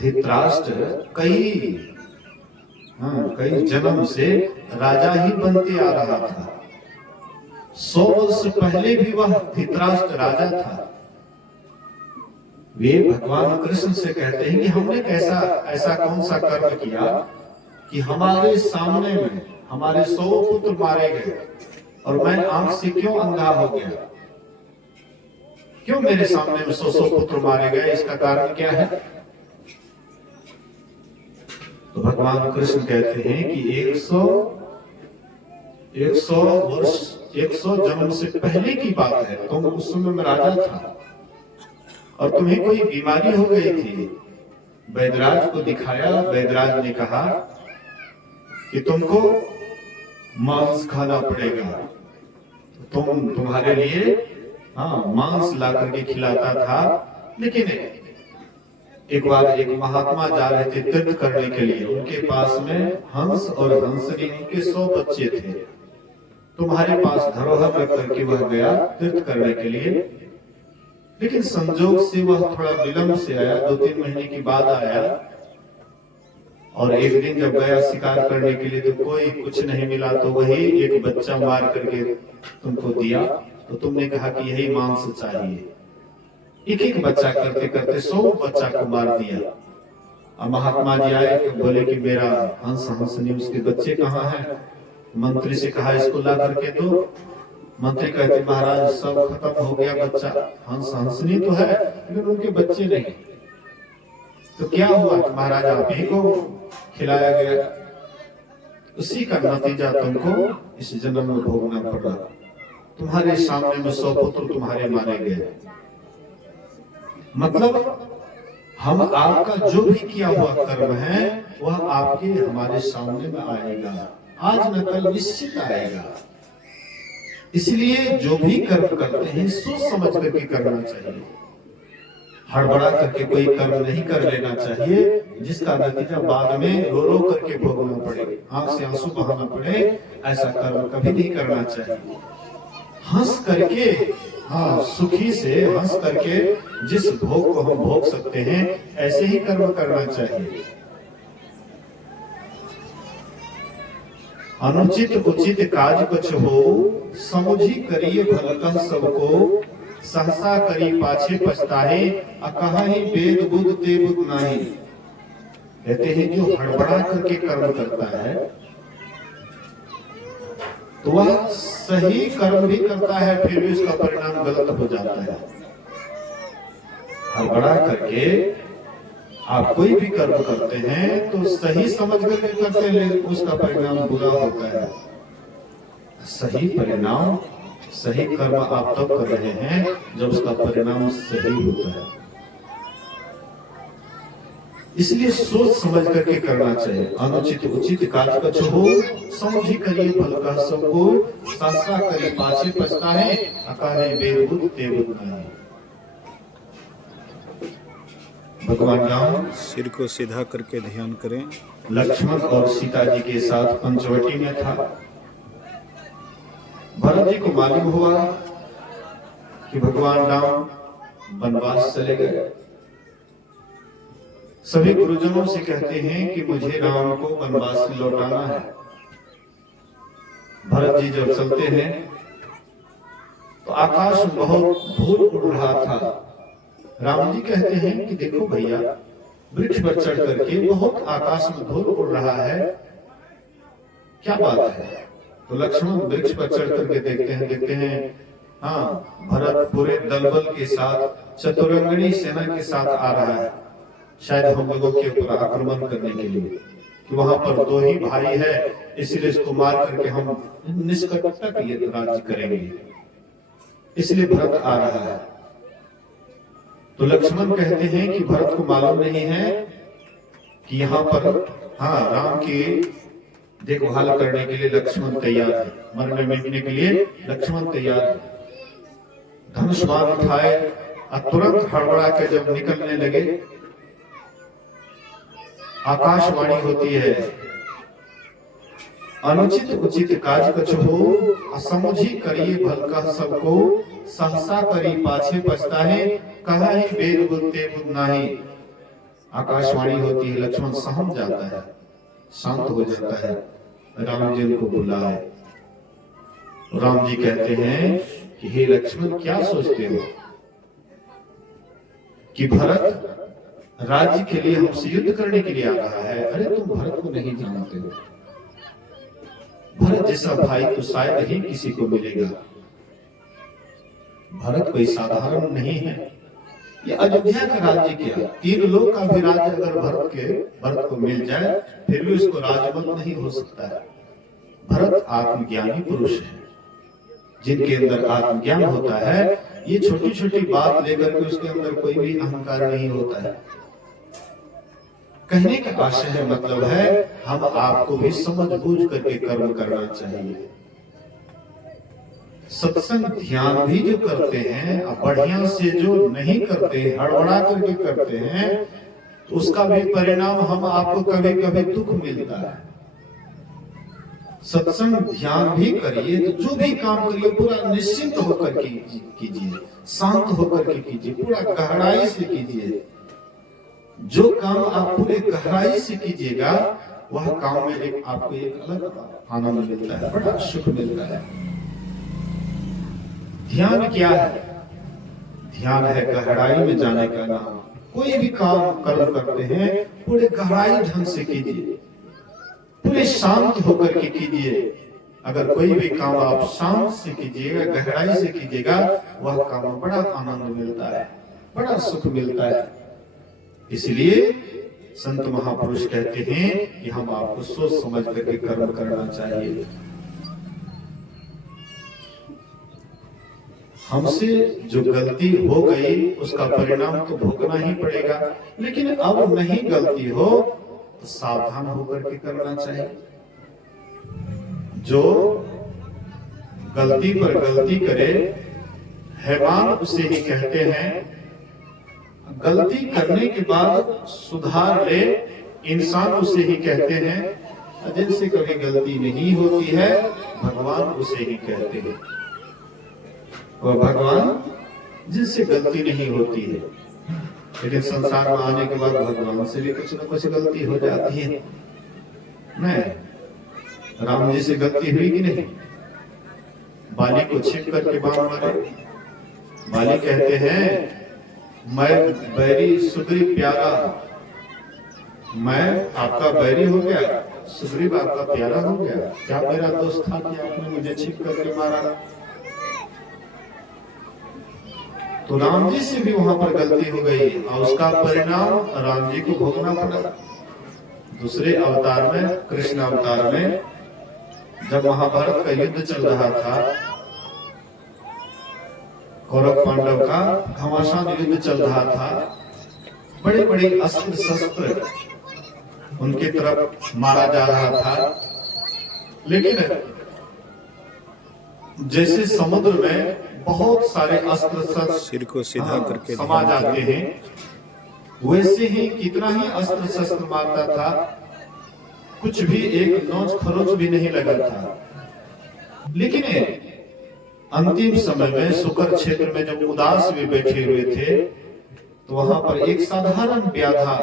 धृतराष्ट्र कई जन्म से राजा ही बनते आ रहा था। 100 वर्ष पहले भी वह धृतराष्ट्र राजा था। वे भगवान कृष्ण से कहते हैं कि हमने ऐसा कौन सा कर्म किया कि हमारे सामने में हमारे 100 पुत्र मारे गए और मैं आंख से क्यों अंधा हो गया? क्यों मेरे सामने में 100 पुत्र मारे गए? इसका कारण क्या है? तो भगवान कृष्ण कहते हैं कि 100 जन्म से पहले की बात है। तुम उस समय में राजा था और तुम्हें कोई बीमारी हो गई थी। वैद्यराज को दिखाया, वैद्यराज ने कहा कि तुमको मांस खाना पड़ेगा। तुम्हारे लिए मांस ला करके खिलाता था। लेकिन एक बार एक महात्मा जा रहे थे तीर्थ करने के लिए, उनके पास में हंस और हंसनी, उनके 100 बच्चे थे। तुम्हारे पास धरोहर रख करके वह गया तीर्थ करने के लिए, लेकिन संजोग से वह थोड़ा विलंब से आया, 2-3 महीने की बाद आया। और एक दिन जब गया शिकार करने के लिए तो कोई कुछ नहीं मिला, तो वही एक बच्चा मार करके तुमको दिया। तो तुमने कहा कि यही मांस चाहिए। एक एक बच्चा करते करते 100 बच्चा को मार दिया। अब महात्मा जी आए तो बोले कि मेरा हंसनी, उसके बच्चे कहाँ हैं? मंत्री से कहा इसको ला करके दो। मंत्री कहते महाराज सब खत्म हो गया, बच्चा हंसनी तो है लेकिन उनके बच्चे नहीं। तो क्या हुआ? तो महाराज आप ही को खिलाया गया, उसी का नतीजा तुमको इस जन्म में भोगना पड़ा। तुम्हारे सामने में 100 पुत्र तुम्हारे मारे गए। मतलब हम आपका जो भी किया हुआ कर्म है वह आपके हमारे सामने में आएगा, आज न कल निश्चित आएगा। इसलिए जो भी कर्म करते हैं सोच समझ करके करना चाहिए। हड़बड़ा करके कोई कर्म नहीं कर लेना चाहिए जिसका नतीजा बाद में रो रो करके भोगना पड़े, आंख से आंसू बहाना पड़े। ऐसा कर्म कभी नहीं करना चाहिए। हंस करके, हाँ, सुखी से हंस करके जिस भोग को हम भोग सकते हैं ऐसे ही कर्म करना चाहिए। अनुचित उचित काज कछ हो, समुझी करिए भल कह सबको। सहसा करी पाछे पछताहे, अकहि वेद बुध ते बुध नाही। कहते हैं जो हड़बड़ा करके कर्म करता है तो वह सही कर्म भी करता है, फिर भी उसका परिणाम गलत हो जाता है। हड़बड़ा करके आप कोई भी कर्म करते हैं तो सही समझ करके करते हैं, लेकिन उसका परिणाम बुरा होता है। सही परिणाम, सही कर्म आप तब कर रहे हैं जब उसका परिणाम सही होता है। इसलिए सोच समझ करके करना चाहिए। अनुचित उचित काज कछ हो, समझी करिए फल का सबको। सहसा करी पाछे पछताहे, अकाहे वेद बुध ते बुध नाही। भगवान राम सिर को सीधा करके ध्यान करें। लक्ष्मण और सीता जी के साथ पंचवटी में था। भरत जी को मालूम हुआ कि भगवान राम वनवास चले गए। सभी गुरुजनों से कहते हैं कि मुझे राम को वनवास से लौटाना है। भरत जी जब चलते हैं तो आकाश में बहुत धूल उड़ रहा था। राम जी कहते हैं कि देखो भैया, वृक्ष पर चढ़ करके बहुत आकाश में धूल उड़ रहा है, क्या बात है? तो लक्ष्मण वृक्ष पर चढ़ करके देखते हैं, हाँ, भरत पूरे दलबल के साथ, चतुरंगनी सेना के साथ आ रहा है, शायद हम लोगों के ऊपर आक्रमण करने के लिए, कि वहां पर दो ही भाई है, इसलिए इसको मार करके हम निष्कपट ये राज्य करेंगे, इसलिए भरत आ रहा है। तो लक्ष्मण कहते हैं कि भरत को मालूम नहीं है कि यहाँ पर, हाँ, राम की देखभाल करने के लिए लक्ष्मण तैयार है, मरने मिटने के लिए लक्ष्मण तैयार है। धनुष बाण उठाए और तुरंत हड़बड़ा के जब निकलने लगे, आकाशवाणी होती है, अनुचित उचित काज कछ हो, असमुझी करिए भल कह सबको। सहसा करी पाछे पछताहे, कहि वेद बुध ते बुध नाही। आकाशवाणी होती है, लक्ष्मण सहम जाता है, शांत हो जाता है। राम जी उनको बुलाए। राम जी कहते हैं कि हे लक्ष्मण, क्या सोचते हो कि भरत राज्य के लिए हमसे युद्ध करने के लिए आ रहा है? अरे तुम भरत को नहीं जानते हो। भरत जैसा भाई तो शायद ही किसी को मिलेगा। भरत कोई साधारण नहीं है। ये अयोध्या का राज्य क्या, 3 लोक का भी राज्य अगर भरत को मिल जाए फिर भी उसको राजमल नहीं हो सकता है। भरत आत्मज्ञानी पुरुष है, जिनके अंदर आत्मज्ञान होता है। ये छोटी छोटी बात लेकर के उसके अंदर कोई भी अहंकार नहीं होता है। कहने का आशय है, मतलब है, हम आपको भी समझ बूझ करके कर्म करना चाहिए। सत्संग ध्यान भी जो करते हैं, बढ़िया से जो नहीं करते, हड़बड़ा करके करते हैं, तो उसका भी परिणाम हम आपको कभी कभी दुख मिलता है। सत्संग ध्यान भी करिए, तो जो भी काम करिए पूरा निश्चिंत होकर कीजिए, शांत होकर के कीजिए, पूरा गहराई से कीजिए। जो काम आप पूरे गहराई से कीजिएगा, वह काम में आपको एक अलग आनंद मिलता है, बड़ा सुख मिलता है। ध्यान क्या है? ध्यान है गहराई में जाने का नाम। कोई भी काम कर्म करते हैं पूरे गहराई ढंग से कीजिए, पूरे शांत होकर के कीजिए। अगर कोई भी काम आप शांत से कीजिएगा, गहराई से कीजिएगा, वह काम में बड़ा आनंद मिलता है, बड़ा सुख मिलता है। इसलिए संत महापुरुष कहते हैं कि हम आपको सोच समझ करके कर्म करना चाहिए। हमसे जो गलती हो गई उसका परिणाम तो भोगना ही पड़ेगा, लेकिन अब नहीं गलती हो तो सावधान होकर के करना चाहिए। जो गलती पर गलती करे हैवान उसे ही कहते हैं, गलती करने के बाद सुधार ले इंसान उसे ही कहते हैं, जिनसे कभी गलती नहीं होती है भगवान उसे ही कहते हैं। और भगवान जिनसे गलती नहीं होती है, लेकिन संसार में आने के बाद भगवान से भी कुछ न कुछ गलती हो जाती है। नहीं, राम जी से गलती हुई कि नहीं? बाली को छिप करके बाण मारे। बाली कहते हैं मैं बैरी सुग्रीव प्यारा, मैं आपका बैरी हो गया, सुग्रीव आपका प्यारा हो गया। क्या मेरा दोस्त था कि आपने मुझे छिप करके मारा? तो राम जी से भी वहां पर गलती हो गई और उसका परिणाम राम जी को भोगना पड़ा। दूसरे अवतार में, कृष्ण अवतार में, जब महाभारत का युद्ध चल रहा था, कौरव पांडव का घमासान युद्ध चल रहा था, बड़े बड़े अस्त्र शस्त्र उनके तरफ मारा जा रहा था, लेकिन जैसे समुद्र में बहुत सारे अस्त्र शस्त्र सिर को सीधा करके समा जाते हैं, वैसे ही कितना ही अस्त्र शस्त्र मारता था, कुछ भी एक नोच खरोच भी नहीं लगा था। लेकिन अंतिम समय में सुकर क्षेत्र में जब उदास भी बैठे हुए थे, तो वहां पर एक साधारण व्याधा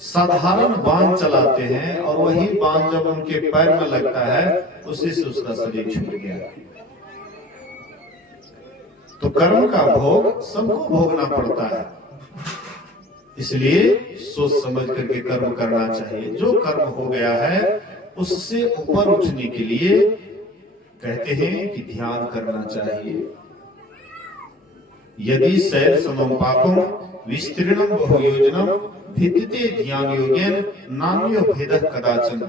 साधारण बाण चलाते हैं, और वही बाण जब उनके पैर में लगता है उसी से उसका शरीर छूट गया। तो कर्म का भोग सबको भोगना पड़ता है, इसलिए सोच समझ करके कर्म करना चाहिए। जो कर्म हो गया है उससे ऊपर उठने के लिए कहते हैं कि ध्यान करना चाहिए। यदि शैल समम पापम विस्तीर्णम बहुयोजनम भिद्यते ध्यान योगेन नान्यो भेदः कदाचन।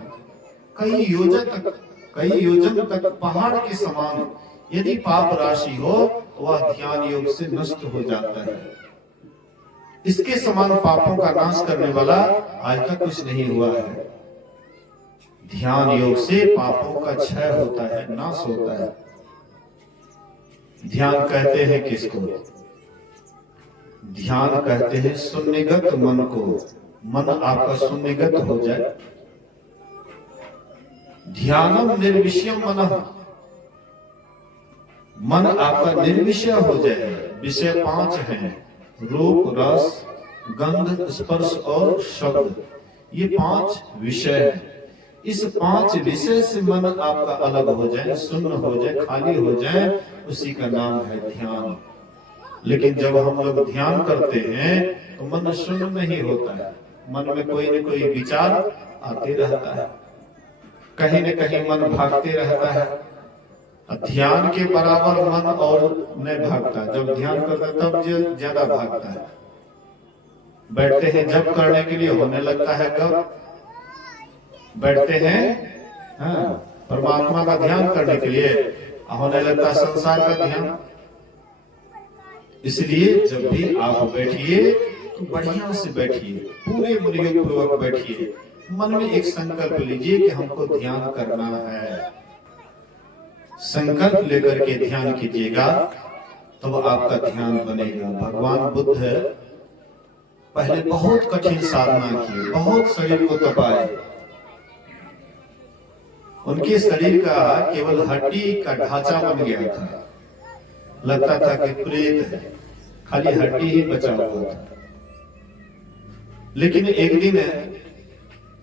कई योजन तक पहाड़ के समान यदि पाप राशि हो, वह ध्यान योग से नष्ट हो जाता है। इसके समान पापों का नाश करने वाला आज तक कुछ नहीं हुआ है। ध्यान योग से पापों का क्षय होता है, नाश होता है। ध्यान कहते हैं किसको? ध्यान कहते हैं शून्यगत मन को। मन आपका शून्यगत हो जाए। ध्यानम निर्विषयम मनः, मन आपका निर्विषय हो जाए। विषय 5 हैं, रूप, रस, गंध, स्पर्श और शब्द। ये 5 विषय हैं। इस 5 विषय से मन आपका अलग हो जाए, शून्य हो जाए, खाली हो जाए, उसी का नाम है ध्यान। लेकिन जब हम लोग ध्यान करते हैं तो मन शून्य नहीं होता है। मन में कोई न कोई विचार आते रहता है, कहीं न कहीं मन भागते रहता है। ध्यान के बराबर मन और नहीं भागता। जब ध्यान करता है तब ज्यादा भागता है। बैठते हैं जब करने के लिए, होने लगता है कब बैठते हैं? परमात्मा का ध्यान करने के लिए, होने लगता है संसार का ध्यान। इसलिए जब भी आप बैठिए तो बढ़िया से बैठिए, पूरे मनोयोग पूर्वक बैठिए। मन में एक संकल्प लीजिए कि हमको ध्यान करना है। संकल्प लेकर के ध्यान कीजिएगा तो तो आपका ध्यान बनेगा। भगवान बुद्ध पहले बहुत कठिन साधना की, बहुत शरीर को तपाए। उनके शरीर का केवल हड्डी का ढांचा बन गया था, लगता था कि प्रेत है, खाली हड्डी ही बचा हुआ था। लेकिन एक दिन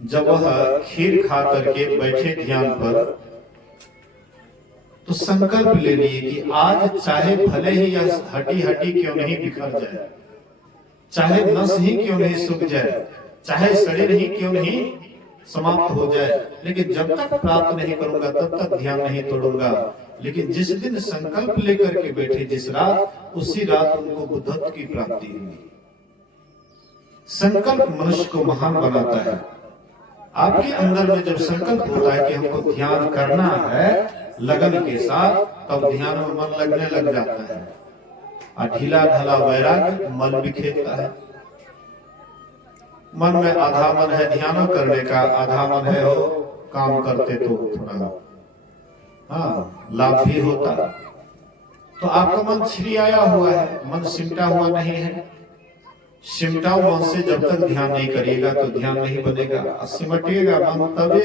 जब वह खीर खा करके बैठे ध्यान पर, तो संकल्प ले लिए कि आज चाहे भले ही यह हड्डी हड्डी क्यों नहीं बिखर जाए, चाहे नस ही क्यों नहीं सूख जाए, चाहे शरीर ही क्यों नहीं समाप्त हो जाए, लेकिन जब तक प्राप्त नहीं करूंगा तब तक ध्यान नहीं तोड़ूंगा। लेकिन जिस दिन संकल्प लेकर के बैठे, जिस रात, उसी रात उनको बुद्धत्व की प्राप्ति हुई। संकल्प मनुष्य को महान बनाता है। आपके अंदर में जब संकल्प होता है कि हमको ध्यान करना है, लगन के साथ, तब ध्यान में मन लगने लग जाता है। और ढीला ढाला वैराग्य मन बिखेरता है। मन में आधा मन है ध्यान करने का, आधा मन है वो काम करते तो थोड़ा लाभ भी होता। तो आपका मन छिड़ियाया हुआ है, मन सिमटा हुआ नहीं है। सिमटा मन से जब तक ध्यान नहीं करिएगा तो ध्यान नहीं बनेगा। सिमटिएगा मन तभी।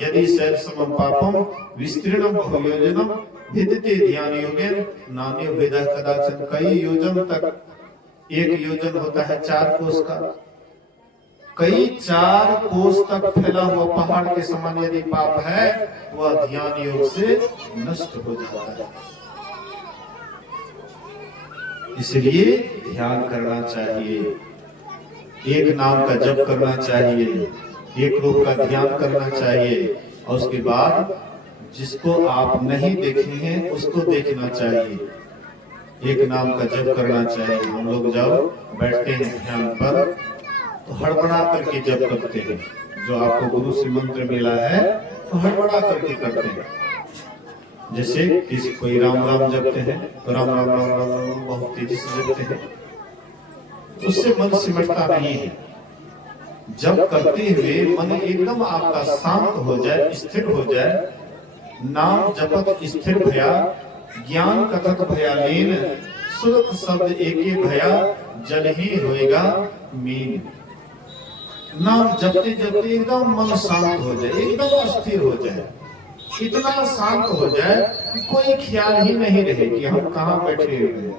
यदि शैल समम पापम विस्तीर्णम बहुयोजनम विदिते ध्यान योगेन नान्यो वेदा कदाचन। कई योजन तक, एक योजन होता है 4 कोस का, कई 4 कोस तक फैला हुआ पहाड़ के समान यदि पाप है, वह ध्यान योग से नष्ट हो जाता है। इसलिए ध्यान करना चाहिए, एक नाम का जप करना चाहिए, एक रूप का ध्यान करना चाहिए, और उसके बाद जिसको आप नहीं देखे हैं उसको देखना चाहिए। एक नाम का जप करना चाहिए। हम लोग जब बैठते हैं ध्यान पर तो हड़बड़ा करके जप करते हैं। जो आपको गुरु से मंत्र मिला है तो हड़बड़ा करके करते हैं। जैसे किसी कोई राम राम जपते हैं तो राम राम राम राम राम बहुत तेजी से जपते हैं, उससे मन सिमटता नहीं है। जब करते हुए मन एकदम आपका शांत हो जाए, स्थिर हो जाए, नाम जपत स्थिर भया, ज्ञान कथक भया लीन, सुरत शब्द एके भया, जल ही होएगा मीन। नाम जपते जपते एकदम मन शांत हो जाए, एकदम स्थिर हो जाए, इतना शांत हो जाए कि कोई ख्याल ही नहीं रहे कि हम कहाँ बैठे हुए हैं,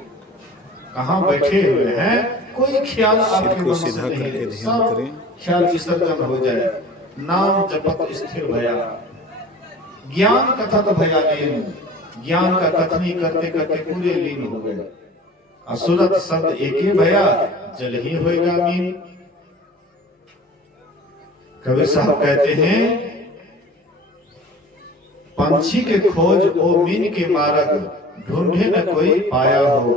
कहाँ बैठे हुए हैं, कोई ख्याल आपके मन से नहीं रहे, सब ख्याल विसर्जन हो जाए। नाम जपत स्थिर भया, ज्ञान कथक भया लीन, ज्ञान का कथनी करते करते पूरे लीन हो गए। असुरत शब्द एके भया, जल ही होएगा मीन। कबीर साहब कहते हैं, पंछी के खोज ओ मीन के मारक, ढूंढे न कोई पाया हो।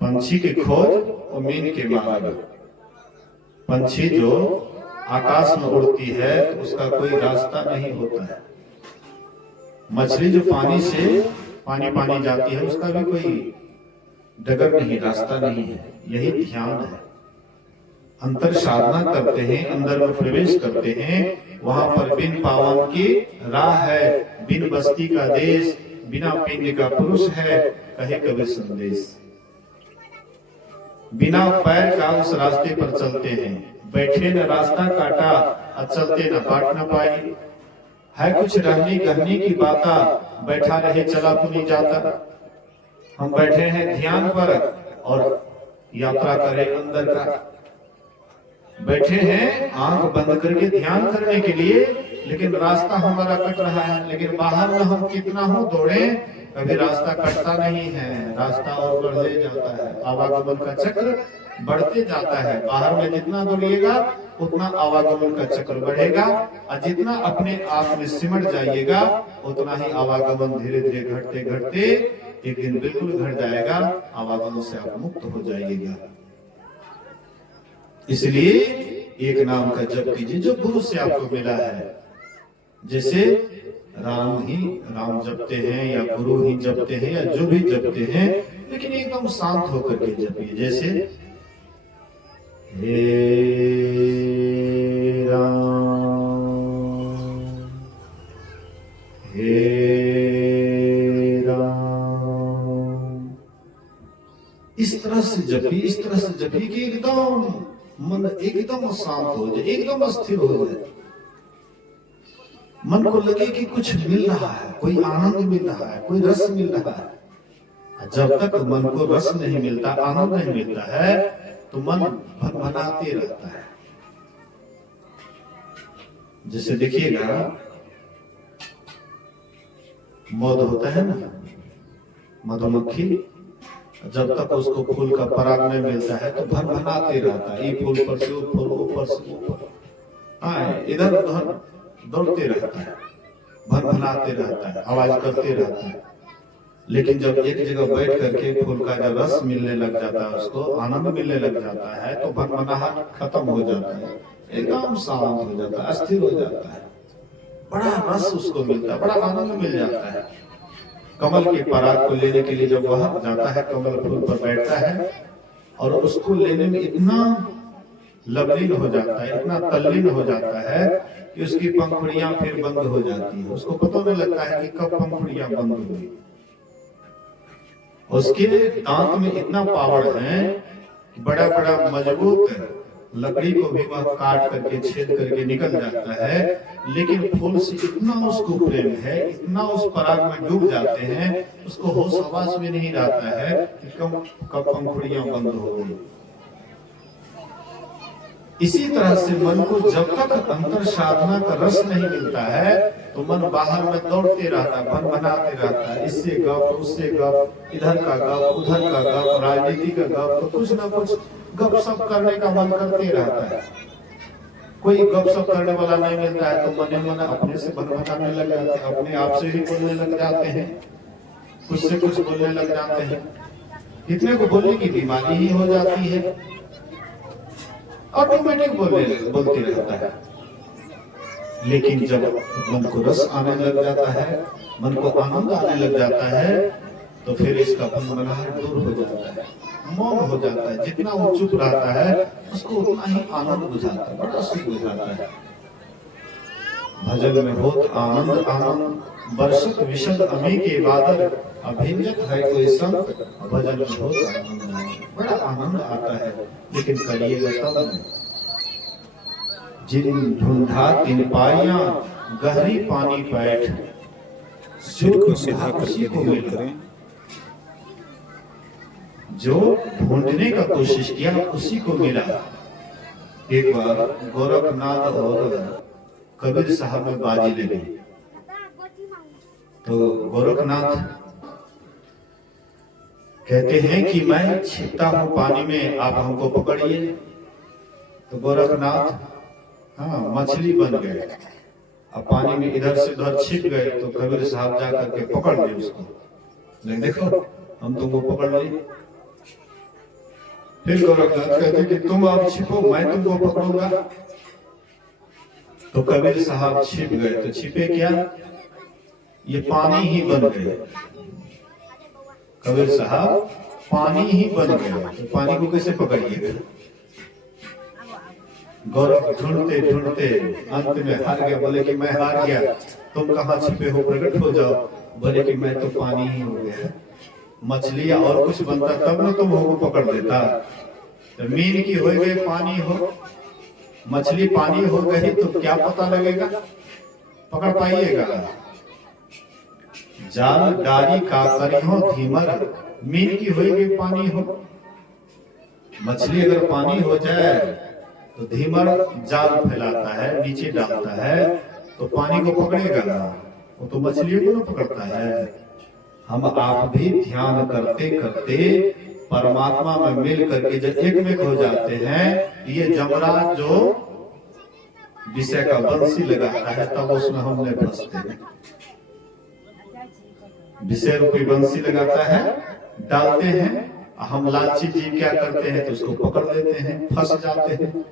पंछी के खोज ओ मीन के मारक। पंछी जो आकाश में उड़ती है तो उसका कोई रास्ता नहीं होता है। मछली जो पानी से पानी पानी जाती है उसका भी कोई डगर नहीं, रास्ता नहीं है। यही ध्यान है। अंतर साधना करते हैं, अंदर में प्रवेश करते हैं, वहां पर बिन पावन की राह है, बिन बस्ती का देश, बिना पिंड का पुरुष है, कहे कबीर संदेश। बिना पैर का उस रास्ते पर चलते हैं, बैठे न रास्ता काटा, चलते न बाट न पाई। है कुछ रहनी कहनी की बाता, बैठा रहे चला तो नहीं जाता। हम बैठे हैं ध्यान पर और यात्रा करें अंदर का। बैठे हैं आंख बंद करके ध्यान करने के लिए, लेकिन रास्ता हमारा कट रहा है। लेकिन बाहर में हम कितना हो दौड़े, कभी रास्ता कटता नहीं है, रास्ता और बढ़ते जाता है। आवागमन का चक्र बढ़ते जाता है। बाहर में जितना दौड़िएगा उतना आवागमन का चक्र बढ़ेगा, और जितना अपने आप में सिमट जाइएगा उतना ही आवागमन धीरे धीरे घटते घटते एक दिन बिल्कुल घट जाएगा। आवागमन से आप मुक्त हो जाइएगा। इसलिए एक नाम का जप कीजिए जो गुरु से आपको मिला है। जैसे राम जपते हैं या गुरु ही जपते हैं या जो भी जपते हैं, लेकिन एकदम शांत होकर के जपिए। जैसे हे राम, हे राम, इस तरह से जपिए, इस तरह से जपिए कि एकदम मन एकदम शांत हो जाए, एकदम स्थिर हो जाए। मन को लगे कि कुछ मिल रहा है, कोई आनंद मिल रहा है, कोई रस मिल रहा है। जब तक मन को रस नहीं मिलता, आनंद नहीं मिलता है, तो मन भनभनाते रहता है। जैसे देखिएगा मध होता है ना, मधुमक्खी जब तक उसको फूल का पराग नहीं मिलता है तो भनभनाते रहता है। ये फूल पर से वो फूल, ऊपर से ऊपर, इधर उधर दौड़ते रहता है, भनभनाते रहता है, आवाज करते रहता है। लेकिन जब एक जगह बैठ करके फूल का जब रस मिलने लग जाता है, उसको आनंद मिलने लग जाता है, तो भनभनाहट खत्म हो जाता है, एकदम शांत हो जाता है, अस्थिर हो जाता है, बड़ा रस उसको मिलता है, बड़ा आनंद मिल जाता है। कमल के पराग को लेने के लिए जब वह जाता है, कमल फूल पर बैठता है और उसको लेने में इतना लवलीन हो जाता है, इतना तल्लीन हो जाता है कि उसकी पंखुड़ियां फिर बंद हो जाती है। उसको पता नहीं लगता है कि कब पंखुड़ियां बंद हुई। उसके दांत में इतना पावर है कि बड़ा बड़ा मजबूत लकड़ी को भी वह काट करके छेद करके निकल जाता है, लेकिन फूल से इतना उसको प्रेम है, इतना उस पराग में डूब जाते हैं, उसको होश हवास में नहीं रहता है कि कब पंखुड़ियां बंद हो गई। इसी तरह से मन को जब तक अंतर साधना का रस नहीं मिलता है तो मन बाहर में दौड़ते रहता है, मन बनाते रहता है, इससे गप उससे गप, इधर का गप उधर का गप, राजनीति का गप, तो कुछ ना कुछ गप सप करने का मन करते रहता है। कोई गप सप करने वाला नहीं मिलता है तो मने मन अपने से बनवाने लग जाते हैं, अपने आप से ही बोलने लग जाते हैं, कुछ से कुछ बोलने लग जाते हैं। इतने को बोलने की बीमारी ही हो जाती है, ऑटोमेटिक बोलते रहता है। लेकिन जब मन को रस आने लग जाता है, मन को आनंद आने लग जाता है, तो फिर इसका बनबनाहट दूर हो जाता है, मौन हो जाता है। जितना वो चुप रहता है उसको उतना ही आनंद बुझाता है, बड़ा सुख बुझाता है। भजन में बहुत आनंद आनंद बरसत विशद अमी के बादल, अभिन्नत है कोई संत, भजन में बहुत आनंद, बड़ा आनंद आता है। लेकिन करिएगा तब नहीं। जिन ढूंढा तिन पाइया, गहरी पानी पैठ, सिर को सीधा करके ध्यान करें। जो ढूंढने का कोशिश किया उसी को मिला। एक बार गोरखनाथ और कबीर साहब में बाजी लगी, तो गोरखनाथ कहते हैं कि मैं छिपता हूं पानी में, आप हमको पकड़िए। तो गोरखनाथ मछली बन गए, अब पानी में इधर से उधर छिप गए। तो कबीर साहब जाकर के पकड़ लिए उसको, नहीं देखो हम तुमको पकड़ लिए। फिर गोरखनाथ कहते कि तुम आप छिपो, मैं तुमको पकड़ूंगा। तो कबीर साहब छिप गए, तो छिपे क्या, ये पानी ही बन गए। कबीर साहब पानी ही बन गए, तो पानी को कैसे पकड़िएगा। गोरख ढूंढते ढूंढते अंत में हार गया, बोले कि मैं हार गया, तुम कहाँ छिपे हो, प्रकट हो जाओ। बोले कि मैं तो पानी ही हो गया, मछली और कुछ बनता तब ना तुम हमको पकड़ देता। तो मीन की हो गए पानी हो, मछली पानी हो गई तो क्या पता लगेगा, पकड़ पाइएगा। जाल डारी का करियो धीमर, मीन की हो गई पानी हो। मछली अगर पानी हो जाए तो धीमर जाल फैलाता है, नीचे डालता है, तो पानी को पकड़ेगा, वो तो मछली को ना पकड़ता है। हम आप भी ध्यान करते करते परमात्मा में मिल करके जब एक में हो जाते हैं, ये जमराज जो विषय का बंसी लगाता है तब उसमें हमने फंसते हैं। विषय रूपी बंसी लगाता है, डालते हैं, हम लालची जीव क्या करते हैं तो उसको पकड़ लेते हैं, फंस जाते हैं।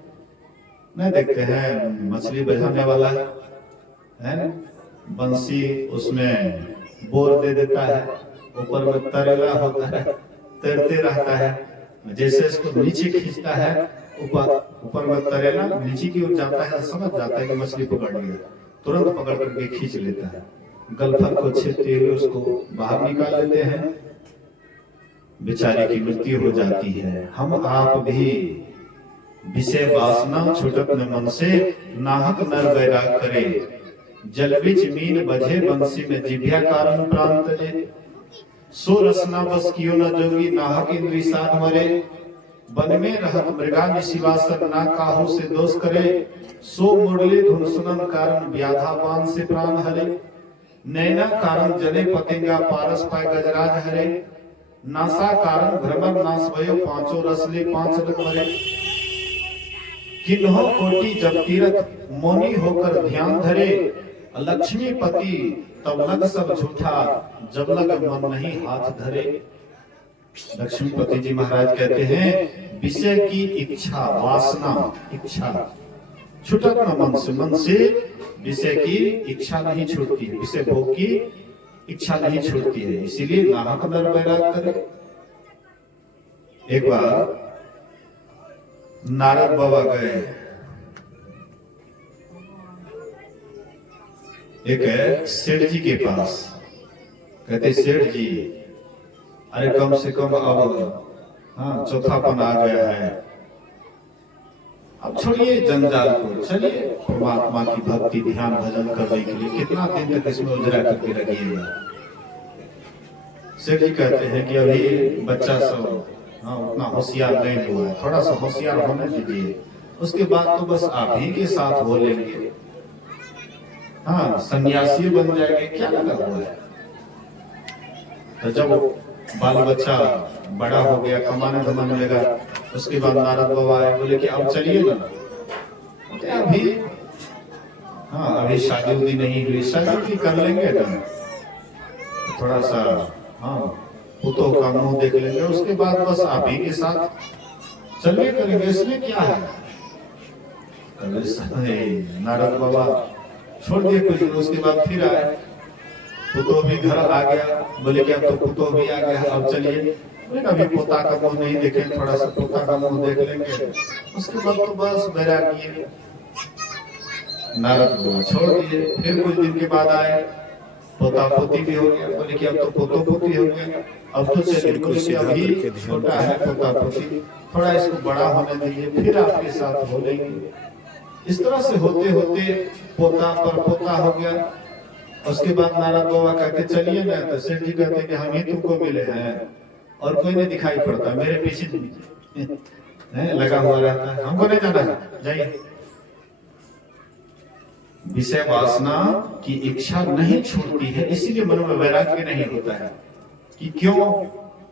नहीं देखते हैं मछली बजाने वाला है ना, बंसी उसमें बोर दे देता है, ऊपर में तरेला होता है, तैरते रहता है, जैसे इसको नीचे खींचता है ऊपर में तरेला नीचे की ओर जाता है, समझ जाता है कि मछली पकड़ लिया, तुरंत पकड़ करके खींच लेता है, गलफन को छेदते हुए उसको बाहर निकाल लेते हैं, बेचारे की मृत्यु हो जाती है। हम आप भी विषय वासना छुटक न मन से, नाहक नर वैराग करे, जल बिच मीन बजे बंसी में जिभ्या कारण प्रांत जे, सो रसना बस कियो न जोगी, नाहक इंद्री साध मरे, वन में रहत मृगा निशिवासन, ना काहू से दोष करे, सो मुरली धुन सुनन कारण व्याधा पान से प्राण हरे, नैना कारण जने पतेंगा पारस पाए गजराज हरे, नासा कारण भ्रमर नाश भयो, पांचों रसले पांच लग मरे, किन्हो कोटि जब तीरथ मोनी होकर ध्यान धरे, लक्ष्मीपति तब लग सब झूठा, जब लग मन नहीं हाथ धरे। लक्ष्मीपति जी महाराज कहते हैं विषय की इच्छा, वासना, इच्छा छुटक न मन से विषय की इच्छा नहीं छूटती है, विषय भोग की इच्छा नहीं छूटती है, इसीलिए नाहक नर वैराग करे। एक बार नारद बाबा गए एक सेठ जी के पास, कहते सेठ जी अरे कम से कम अब चौथापन आ गया है, अब छोड़िए जंजाल को, चलिए परमात्मा की भक्ति ध्यान भजन करने के लिए कितना दिन तक इसमें उजरा करके रखिएगा। सेठ जी कहते हैं कि अभी बच्चा सब उतना होशियार नहीं हुआ है, थोड़ा सा होशियार होने दीजिए, उसके बाद तो बस आप ही के साथ हो लेंगे, सन्यासी बन जाएंगे, क्या लगा हुआ है। तो जब बाल बच्चा बड़ा हो गया, कमाने धमाने लगा, उसके बाद नारद बाबा आए, बोले कि अब चलिए ना, अभी अभी शादी उदी नहीं हुई, शादी कर लेंगे ना, थोड़ा सा पुतों का मुंह देख लेंगे, उसके बाद बस आप ही के साथ चलिए करेंगे, इसमें क्या है। नारद बाबा छोड़ दिए कुछ दिन, उसके बाद फिर आए, पुतो भी घर आ गया, बोले कि अब तो पुतो भी आ गया, अब चलिए, अभी पोता का मुंह नहीं देखें, थोड़ा सा पोता का मुंह देख लेंगे, उसके बाद तो बस बैरागी। नारद बाबा छोड़ दिए, फिर कुछ दिन के बाद आए, पोता पोती भी हो गया, बोले कि अब तो पोतो पोती हो गया, अब तो चलिए, अभी छोटा है पोता पोती, थोड़ा इसको बड़ा होने दीजिए, फिर आपके साथ हो लेंगे। इस तरह से होते होते पोता पर पोता हो गया। उसके बाद नारद बाबा कहते चलिए ना, तो सेठ जी कहते कि हम ही तुमको मिले हैं और कोई नहीं दिखाई पड़ता, मेरे पीछे लगा हुआ रहता है, हमको नहीं जाना है, जाइए। विषय वासना की इच्छा नहीं छूटती है, इसीलिए मन में वैराग्य नहीं होता है कि क्यों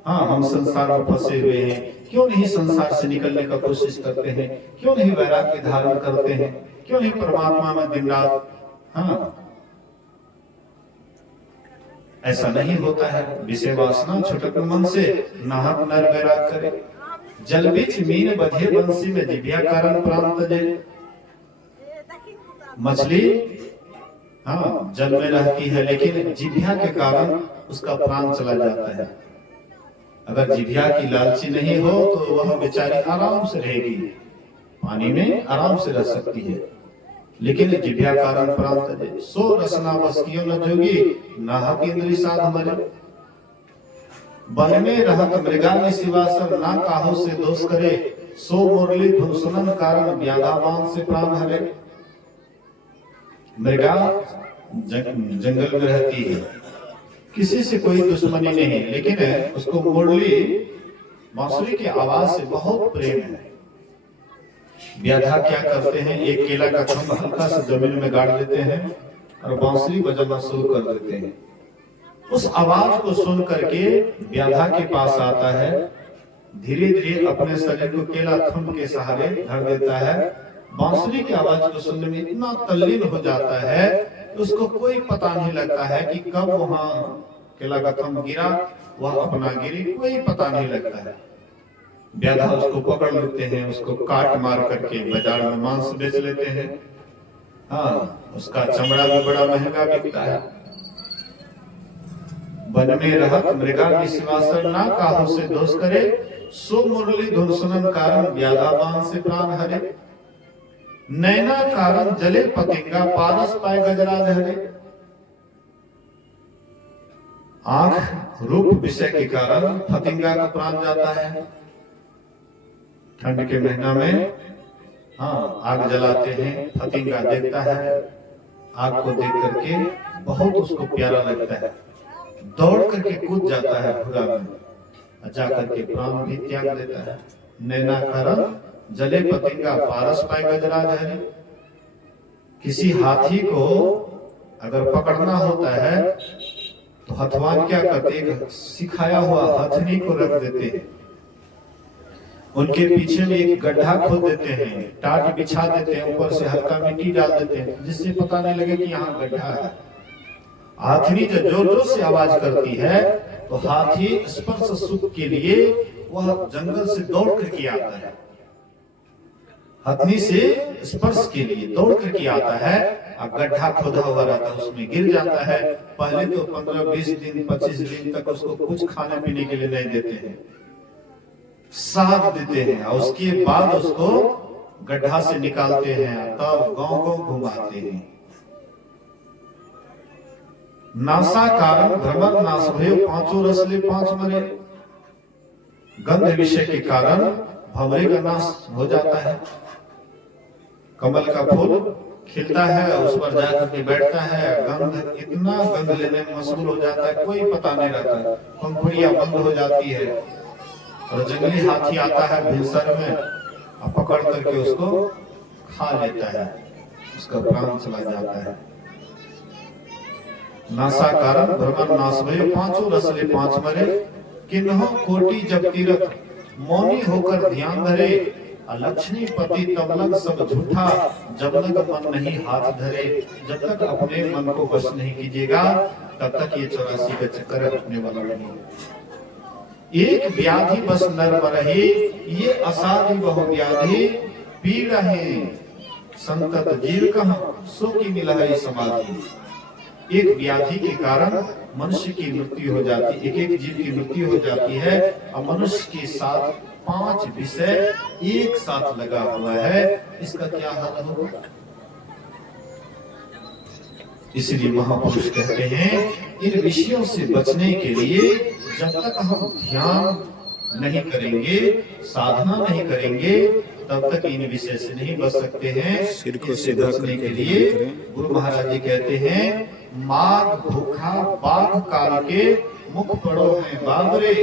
हम संसार में फंसे हुए हैं, क्यों नहीं संसार से निकलने का कोशिश करते हैं, क्यों नहीं वैराग्य धारण करते हैं, क्यों नहीं परमात्मा में दिन रात ऐसा नहीं होता है। विषय वासना छुटक मन से नाहक नर वैराग करे, जल बीच मीन बधे बंसी में जिभ्या कारण प्राण तजे। मछली जल में रहती है, लेकिन जिभ्या के कारण उसका प्राण चला जाता है। अगर जिभ्या की लालची नहीं हो तो वह बेचारी आराम से रहेगी, पानी में आराम से रह सकती है, लेकिन जिभ्या कारण प्राण तजे। सो रसना बस कियो न जोगी, नाहक इंद्री साध मरे। वन में रहत मृगा निशिवासर, ना काहू से दोष करे, सो मुरली धुन सुनन कारण व्याधावान से प्राण हरे। मृगा जंगल में रहती है, किसी से कोई दुश्मनी नहीं, लेकिन उसको मुरली बांसुरी की आवाज से बहुत प्रेम है। व्याधा क्या करते हैं, एक केला का थंब हल्का सा जमीन में गाड़ देते हैं और बांसुरी बजाना शुरू कर देते हैं। उस आवाज को सुन करके व्याधा के पास आता है, धीरे धीरे अपने शरीर को केला थंब के सहारे धर देता है। बांसुरी की आवाज को सुनने में इतना तल्लीन हो जाता है कि उसको कोई पता नहीं लगता है कि कब वहां केला का थंब गिरा, वह अपना गिरी, कोई पता नहीं लगता है। व्याधा उसको पकड़ लेते हैं, उसको काट मार करके बाजार में मांस बेच लेते हैं। उसका चमड़ा भी बड़ा महंगा बिकता है। वन में रहत मृगा निशिवासर, ना काहू से दोष करे, सो मुरली धुन सुनन कारण व्याधावान से प्राण हरे। नैना कारण जले पतिंगा, पारस पाए गजराज हरे। आंख रूप विषय के कारण फतिंगा का प्राण जाता है। ठंड के महीना में आग जलाते हैं, फतिंगा देखता है, आग को देख करके बहुत उसको प्यारा लगता है, दौड़ करके कूद जाता है खुला में, जा करके प्राण भी त्याग देता है। नैना कारण जले पतिंगा, पारस पाए गजराज हरे। किसी हाथी को अगर पकड़ना होता है तो हथवान क्या करते हैं, सिखाया हुआ हथनी को रख देते हैं, उनके पीछे में एक गड्ढा खोद देते हैं, टाट बिछा देते हैं, ऊपर से हल्का मिट्टी डाल देते हैं, जिससे पता नहीं लगे कि यहाँ गड्ढा है। हाथनी जब जोर जोर से आवाज करती है तो हाथी स्पर्श सुख के लिए वह जंगल से दौड़ करके आता है। हथनी से स्पर्श के लिए दौड़ करके आता है, और गड्ढा खोदा हुआ रहता है, उसमें गिर जाता है। पहले तो 15-20 दिन 25 दिन तक उसको कुछ खाने पीने के लिए नहीं देते हैं, साथ देते हैं, और उसके बाद उसको गड्ढा से निकालते हैं, तब गांव घुमाते हैं। नासा कारण भ्रमर नाश भयो, पांचों रसले पांच मरे। गंध विषय के कारण भंवरे का नाश हो जाता है। कमल का फूल खिलता है, उस पर जाकर के बैठता है, गंध इतना गंध लेने में मशगूल हो जाता है, कोई पता नहीं रहता, पंखुड़ियां बंद हो जाती है, और जंगली हाथी आता है भिनसर में, और पकड़ करके उसको खा लेता है, उसका प्राण चला जाता है। नासा कारण भ्रमर नाश भयो, पांचों रसले पांच मरे। किन्हों कोटि जब तीरथ मौनी होकर ध्यान धरे, लक्ष्मीपति तब लग सब झूठा, जब लग मन नहीं हाथ धरे। जब तक अपने मन को वश नहीं कीजिएगा, तब तक ये 84 का चक्कर हटने वाला नहीं। एक व्याधि बस नर मरहि, ये असाधि बहु व्याधि पीड़ है, संतत जीव कहाँ सो की मिलहि समाधि। एक व्याधि के कारण मनुष्य की मृत्यु हो जाती है, एक जीव की मृत्यु हो जाती है, और मनुष्य के साथ 5 विषय एक साथ लगा हुआ है, इसका क्या हाल होगा? इसलिए महापुरुष कहते हैं, इन विषयों से बचने के लिए जब तक हम ध्यान नहीं करेंगे, साधना नहीं करेंगे, तब तक इन विषय से नहीं बच सकते हैं। सिर को सीधा करने के लिए गुरु महाराज जी कहते हैं, माघ भूखा बाघ काल के मुख पड़ो है बाबरे,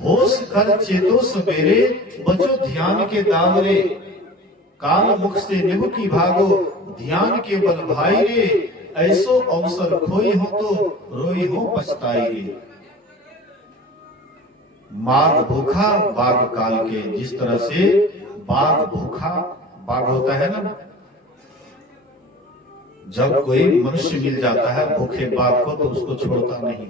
होश कर चेतो सवेरे, बचो ध्यान के दावरे। काल मुख से निभ की भागो, ध्यान के बल भाई रे, ऐसो अवसर खोई हो तो रोई हो पछताई रे। माघ भूखा बाघ काल के, जिस तरह से बाघ भूखा, बाघ होता है ना, जब कोई मनुष्य मिल जाता है भूखे बाघ को, तो उसको छोड़ता नहीं।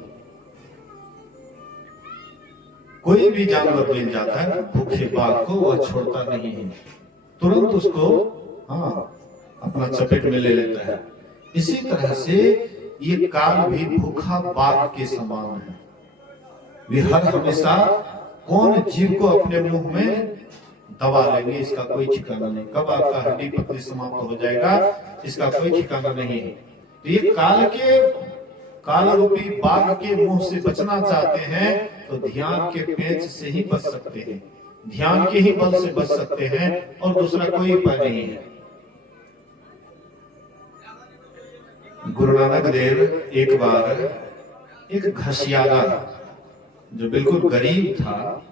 कोई भी जानवर मिल जाता है भूखे बाघ को, वह छोड़ता नहीं है, तुरंत उसको अपना चपेट में ले लेता है। इसी तरह से ये काल भी भूखा बाघ के समान है। वे हर हमेशा कौन जीव को अपने मुंह में दबा लेंगे, इसका कोई ठिकाना नहीं। कब आपका हड्डी पतली समाप्त हो जाएगा, इसका कोई ठिकाना नहीं है। तो ये काल रूपी बाघ के मुंह से बचना चाहते हैं, तो ध्यान के पेच से ही बच सकते हैं, ध्यान के ही बल से बच सकते हैं, और दूसरा कोई उपाय नहीं है। गुरु नानक देव एक बार एक घसियारा जो बिल्कुल गरीब था,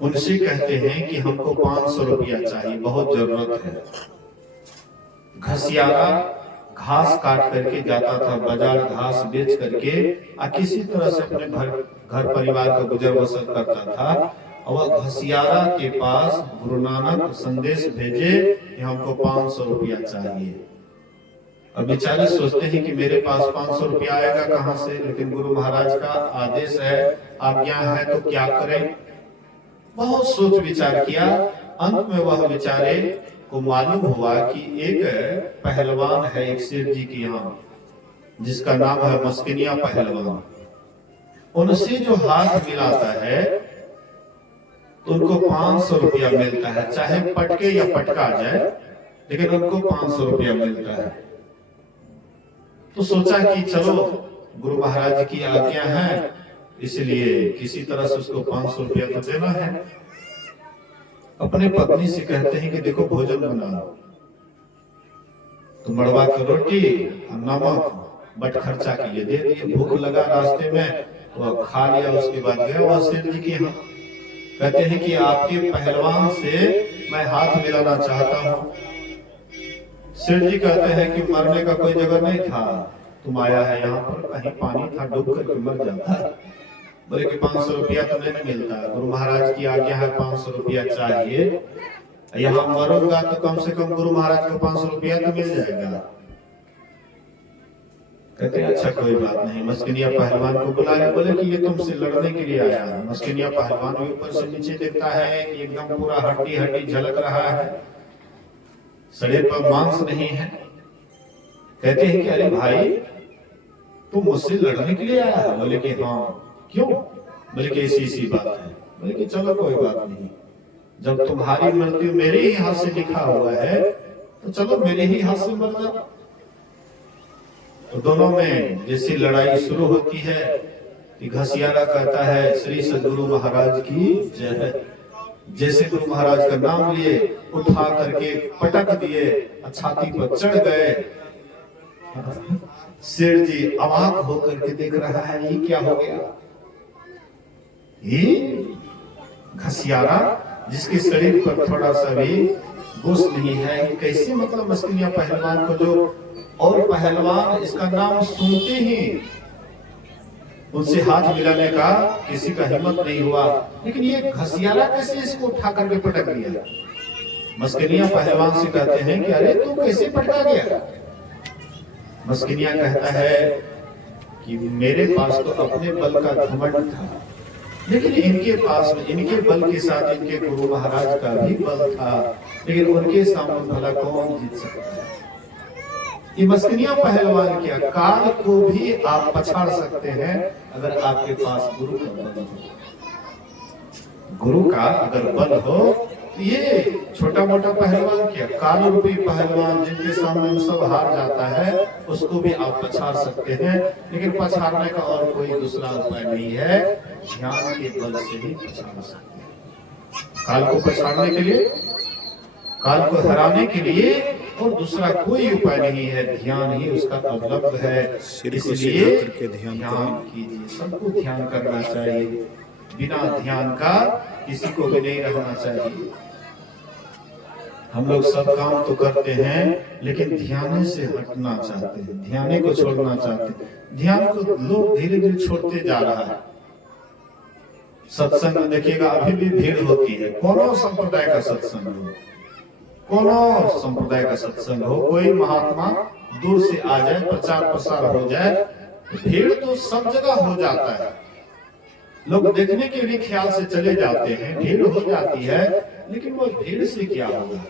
उनसे कहते हैं कि हमको 500 रुपया चाहिए, बहुत जरूरत है। घसियारा घास काट करके जाता था बाजार, घास बेच करके किसी तरह से अपने घर परिवार का गुजर बसर करता था। और वह घसियारा के पास गुरु नानक संदेश भेजे कि हमको 500 रुपया चाहिए। अब बेचारे सोचते हैं कि मेरे पास 500 रुपया आएगा कहां से, लेकिन गुरु महाराज का आदेश है, आज्ञा है, तो क्या करें। बहुत सोच विचार किया, अंत में वह बेचारे को मालूम हुआ कि एक पहलवान है एक सेठ जी के यहाँ, जिसका नाम है मस्किनिया पहलवान। उनसे जो हाथ मिलाता है तो उनको 500 रुपया मिलता है, चाहे पटके या पटका जाए, लेकिन उनको 500 रुपया मिलता है। तो सोचा कि चलो गुरु महाराज की आज्ञा है, इसलिए किसी तरह से उसको 500 रुपया तो देना है। अपने पत्नी से कहते हैं कि देखो भोजन बनाओ, तो मड़वा की रोटी और नमक बट खर्चा के लिए दे दिए। भूख लगा रास्ते में, वह खा लिया, उसके बाद गया वह सेठ जी के यहाँ। कहते हैं कि आपके पहलवान से मैं हाथ मिलाना चाहता हूँ। सेठ जी कहते हैं कि मरने का कोई जगह नहीं था, तुम आया है यहाँ पर, कहीं पानी था डूब करके मर जाता। बोले कि 500 रुपया तो नहीं मिलता, गुरु महाराज की आज्ञा है 500 रुपया चाहिए, यहाँ मरूंगा तो कम से कम गुरु महाराज को 500 रुपया तो मिल जाएगा। कहते हैं अच्छा कोई बात नहीं। मस्किनिया पहलवान को बुलाया, बोले कि ये तुमसे लड़ने के लिए आया है। मस्किनिया पहलवान भी ऊपर से नीचे देखता है कि एकदम पूरा हड्डी हड्डी झलक रहा है, शरीर पर मांस नहीं है। कहते हैं कि अरे भाई तुम मुझसे लड़ने के लिए आया है? बोले कि हाँ। क्यों? बोले कि ऐसी बात है। बोले कि चलो कोई बात नहीं, जब तुम्हारी मृत्यु मेरे ही हाथ से लिखा हुआ है तो चलो मेरे ही हाथ से मर जाओ। तो दोनों में जैसी लड़ाई शुरू होती है कि घसियारा कहता है श्री सद्गुरु महाराज की जय। जैसे गुरु महाराज का नाम लिए उठा करके पटक दिए, छाती पर चढ़ गए। शेर जी अवाक होकर के देख रहा है ये क्या हो गया। ये घसियारा जिसके शरीर पर थोड़ा सा भी गोश्त नहीं है, ये कैसे मतलब मस्किनिया पहलवान को जो और पहलवान इसका नाम सुनते ही उनसे हाथ मिलाने का किसी का हिम्मत नहीं हुआ। लेकिन ये घसियारा कैसे इसको उठा करके पटक दिया। मस्किनिया पहलवान से कहते हैं कि अरे तू कैसे पटका गया। मस्किनिया कहता है कि मेरे पास तो अपने बल का घमंड था, लेकिन इनके पास इनके बल के साथ इनके गुरु महाराज का भी बल था, लेकिन उनके सामने भला कौन जीत सकता है। ये मस्किनिया पहलवान क्या, काल को भी आप पछाड़ सकते हैं अगर आपके पास गुरु का बल हो। गुरु का अगर बल हो तो ये छोटा मोटा पहलवान क्या, काल रूपी पहलवान जिनके सामने सब हार जाता है उसको भी आप पछाड़ सकते हैं। लेकिन पछाड़ने का और कोई दूसरा उपाय नहीं है, ध्यान के बल से ही पछाड़ सकते हैं। काल को पछाड़ने के लिए, काल को हराने के लिए और दूसरा कोई उपाय नहीं है, ध्यान ही उसका उपलब्ध है। इसलिए ध्यान कीजिए, सबको ध्यान करना चाहिए। बिना ध्यान का किसी को भी नहीं रहना चाहिए। हम लोग सब काम तो करते हैं लेकिन ध्यान से हटना चाहते हैं, ध्यान को छोड़ना चाहते हैं। ध्यान को लोग धीरे धीरे छोड़ते जा रहा है। सत्संग में देखिएगा अभी भी भीड़ होती है, कोनो संप्रदाय का सत्संग हो, कोनो संप्रदाय का सत्संग हो, कोई महात्मा दूर से आ जाए, प्रचार प्रसार हो जाए, भीड़ तो सब जगह हो जाता है। लोग देखने के लिए ख्याल से चले जाते हैं, भीड़ हो जाती है, लेकिन वो भीड़ से क्या होगा।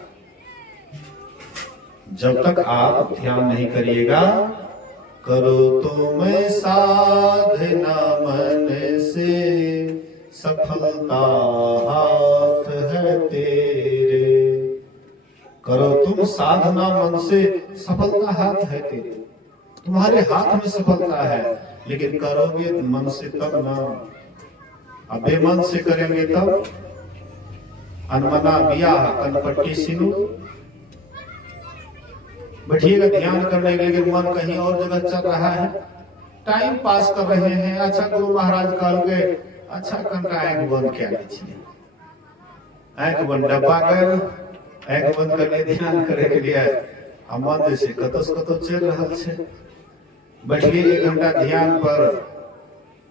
जब तक आप ध्यान नहीं करिएगा, करो तो मैं साधना मन से, सफलता हाथ है तेरे। करो तुम साधना मन से, सफलता हाथ है तेरे। तुम्हारे हाथ में सफलता है, लेकिन करोगे मन से तब ना। अब बेमन से करेंगे तब अनमना बियाह कनपट्टी सिनु। बैठिएगा ध्यान करने के लिए, मन कहीं और जगह चल रहा है, टाइम पास कर रहे हैं। अच्छा गुरु महाराज कह गए, अच्छा कंटा आंख बंद क्या लीजिए, आंख बंद डब्बा कर, आंख बंद करके ध्यान करे के लिए मन जैसे कतो से कतो चल रहा है। बैठिए 1 घंटा ध्यान पर,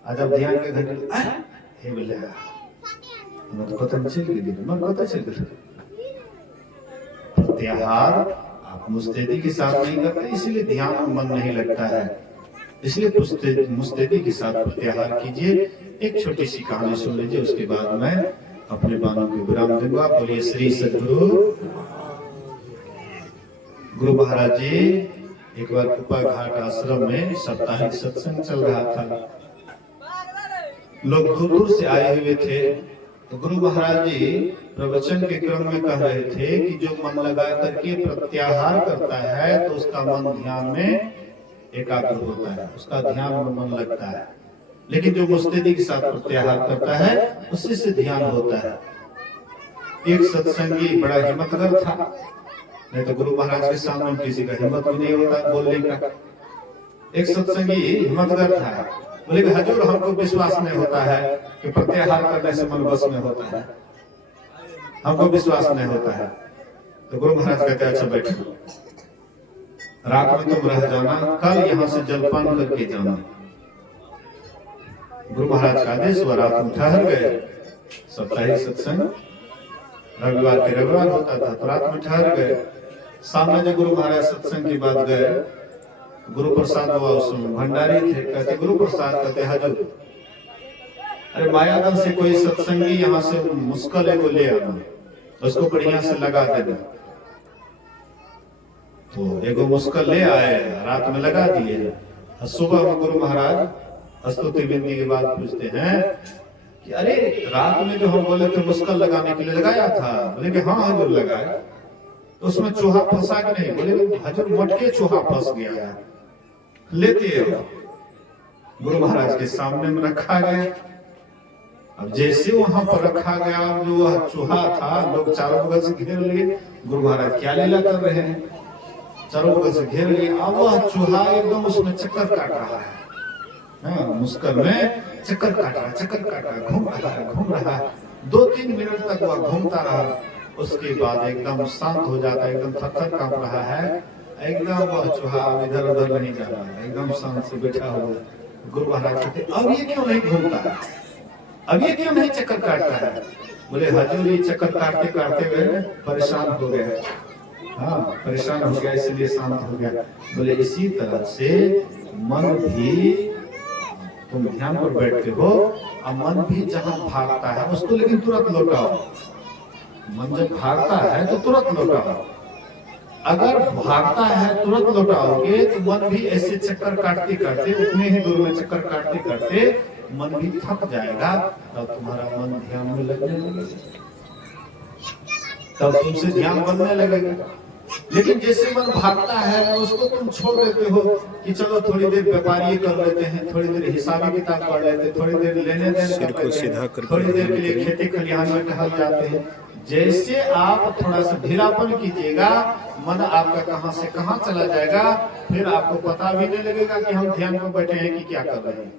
जब ध्यान के घंटे हे बोले मन कतन चल गई, मन कत चल गई। प्रत्याहार आप मुस्तैदी के साथ नहीं करते, इसलिए ध्यान में मन नहीं लगता है। इसलिए मुस्तैदी के साथ प्रत्याहार कीजिए। एक छोटी सी कहानी सुन लीजिए, उसके बाद मैं अपने बाणों को विराम दूंगा। बोलिए श्री सद्गुरु। गुरु महाराज जी एक बार कुपा घाट आश्रम में साप्ताहिक सत्संग चल रहा था। लोग दूर दूर से आए हुए थे। तो गुरु महाराज जी प्रवचन के क्रम में कह रहे थे कि जो मन लगा करके प्रत्याहार करता है तो उसका मन ध्यान में एकाग्र होता है, उसका ध्यान में मन लगता है। लेकिन जो मुस्तैदी के साथ प्रत्याहार करता है उसी से ध्यान होता है। एक सत्संगी बड़ा हिम्मतगर था, नहीं तो गुरु महाराज के सामने किसी का हिम्मत भी नहीं होता बोलने का। एक सत्संगी हिम्मतगर था, बोले कि हजूर हमको विश्वास नहीं होता है कि प्रत्याहार करने से मन बस में होता है, हमको विश्वास नहीं होता है। तो गुरु महाराज कहते अच्छा बैठो, रात में तुम रह जाना, कल यहाँ से जलपान करके जाना। गुरु महाराज का आदेश हुआ, रात में ठहर गए। साप्ताहिक सत्संग रविवार के रविवार होता था, तो रात में ठहर गए। सामने जो गुरु महाराज सत्संग की बात गए गुरु प्रसाद हुआ, उसमें भंडारी थे, कहते गुरु प्रसाद, कहते हजूर अरे मायागंज से कोई सत्संगी यहाँ से मुश्किल है वो ले आना, उसको बढ़िया से लगा देना। तो एगो मुश्किल ले आए, रात में लगा दिए। सुबह में गुरु महाराज स्तुति बिंदी के बाद पूछते हैं कि अरे रात में जो हम बोले थे मुश्किल लगाने के लिए लगाया था? बोले कि हाँ हजूर लगाया। तो उसमें चूहा फंसा कि नहीं? बोले हजूर मटके चूहा फंस गया है, लेते हो। गुरु महाराज के सामने में रखा गया। अब जैसे वहां पर रखा गया, जो वह चूहा था, लोग चारों बगल से घेर लिए। गुरु महाराज क्या लीला कर रहे हैं, चारों बगल से घेर लिए। अब वह चूहा एकदम उसमें चक्कर काट रहा है, हाँ, मुश्किल में चक्कर काट रहा, चक्कर काट रहा, घूम रहा है। 2-3 मिनट तक वह घूमता रहा। उसके बाद एकदम शांत हो जाता है, एकदम थर-थर कांप रहा है, एकदम वह चूहा इधर उधर नहीं जा रहा है, एकदम शांत से बैठा हुआ। गुरु महाराज कहते अब ये क्यों नहीं घूमता है, अब ये क्यों नहीं चक्कर काटता है? बोले हजूर ये चक्कर काटते काटते हुए परेशान हो गया, हाँ परेशान हो गया इसलिए शांत हो गया। बोले इसी तरह से मन भी, तुम ध्यान पर बैठते हो और मन भी जहां भागता है उसको लेकिन तुरंत लौटाओ। मन जब भागता है तो तुरंत लौटाओ। अगर भागता है तुरंत लौटाओगे तो मन भी ऐसे चक्कर काटते काटते, उतने ही दूर में चक्कर काटते काटते मन भी थक जाएगा, तब तुम्हारा मन ध्यान में लगने लगेगा, तब तुमसे ध्यान बनने लगेगा। लेकिन जैसे मन भागता है उसको तुम छोड़ देते हो कि चलो थोड़ी देर व्यापारी कर लेते हैं, थोड़ी देर हिसाबी किताब पढ़ लेते हैं, थोड़ी देर लेने देने कर लेते हैं, थोड़ी देर के लिए खेती खलिहान में टहल जाते हैं। जैसे आप थोड़ा सा ढीलापन कीजिएगा, मन आपका कहां से कहां चला जाएगा, फिर आपको पता भी नहीं लगेगा कि हम ध्यान में बैठे हैं कि क्या कर रहे हैं।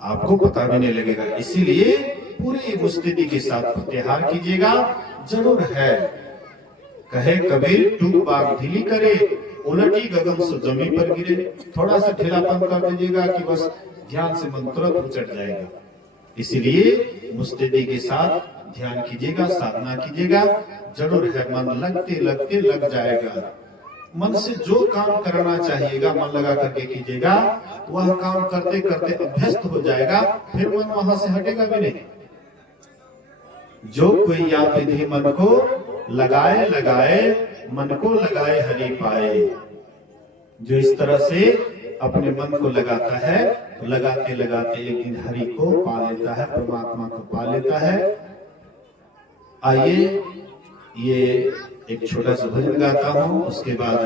आपको पता भी नहीं लगेगा। इसीलिए पूरी मुस्तैदी के साथ फतेहार कीजिएगा। जरूर है, कहे कबीर टूक बाग ढीली करे, उलटी गगन से जमीन पर गिरे। थोड़ा सा ढीलापन कर दीजिएगा कि बस ध्यान से मन तुरंत उचट जाएगा। इसीलिए मुस्तैदी के साथ ध्यान कीजिएगा, साधना कीजिएगा। जरूर है मन लगते लगते लग जाएगा। मन से जो काम करना चाहिएगा मन लगा करके कीजिएगा, वह काम करते करते अभ्यस्त हो जाएगा, फिर मन वहां से हटेगा भी नहीं। जो कोई या विधि मन को लगाए लगाए, मन को लगाए हरि पाए। जो इस तरह से अपने मन को लगाता है तो लगाते लगाते एक दिन हरि को पा लेता है, परमात्मा को पा लेता है। आइए ये एक छोटा सा भजन गाता हूँ, उसके बाद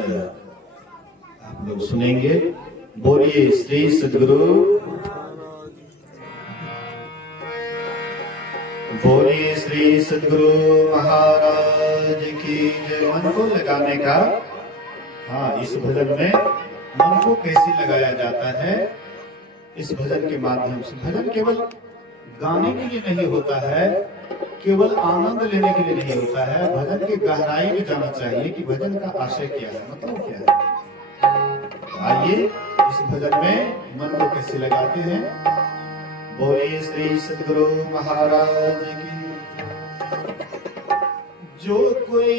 आप लोग सुनेंगे। बोलिए श्री सद्गुरु, बोलिए श्री सद्गुरु महाराज की जय। मन को लगाने का, हाँ इस भजन में मन को कैसे लगाया जाता है, इस भजन के माध्यम से। भजन केवल गाने के लिए नहीं होता है, केवल आनंद लेने के लिए नहीं होता है। भजन की गहराई में जाना चाहिए कि भजन का आशय क्या है, मतलब क्या है। तो आइए इस भजन में मन को कैसे लगाते हैं। बोलिए श्री सद्गुरु महाराज की। जो कोई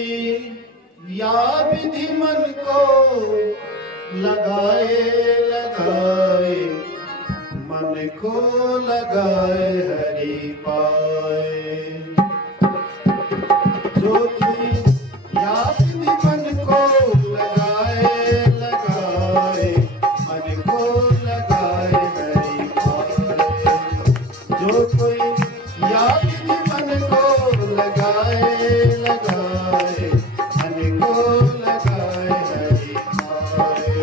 या विधि मन को लगाए लगाए, मन को लगाए हरि पाए। जो कोई या विधि मन को लगाए लगाए, मन को लगाए हरि पाए। जो कोई या विधि मन को लगाए लगाए, मन को लगाए हरि पाए।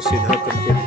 को सीधा करके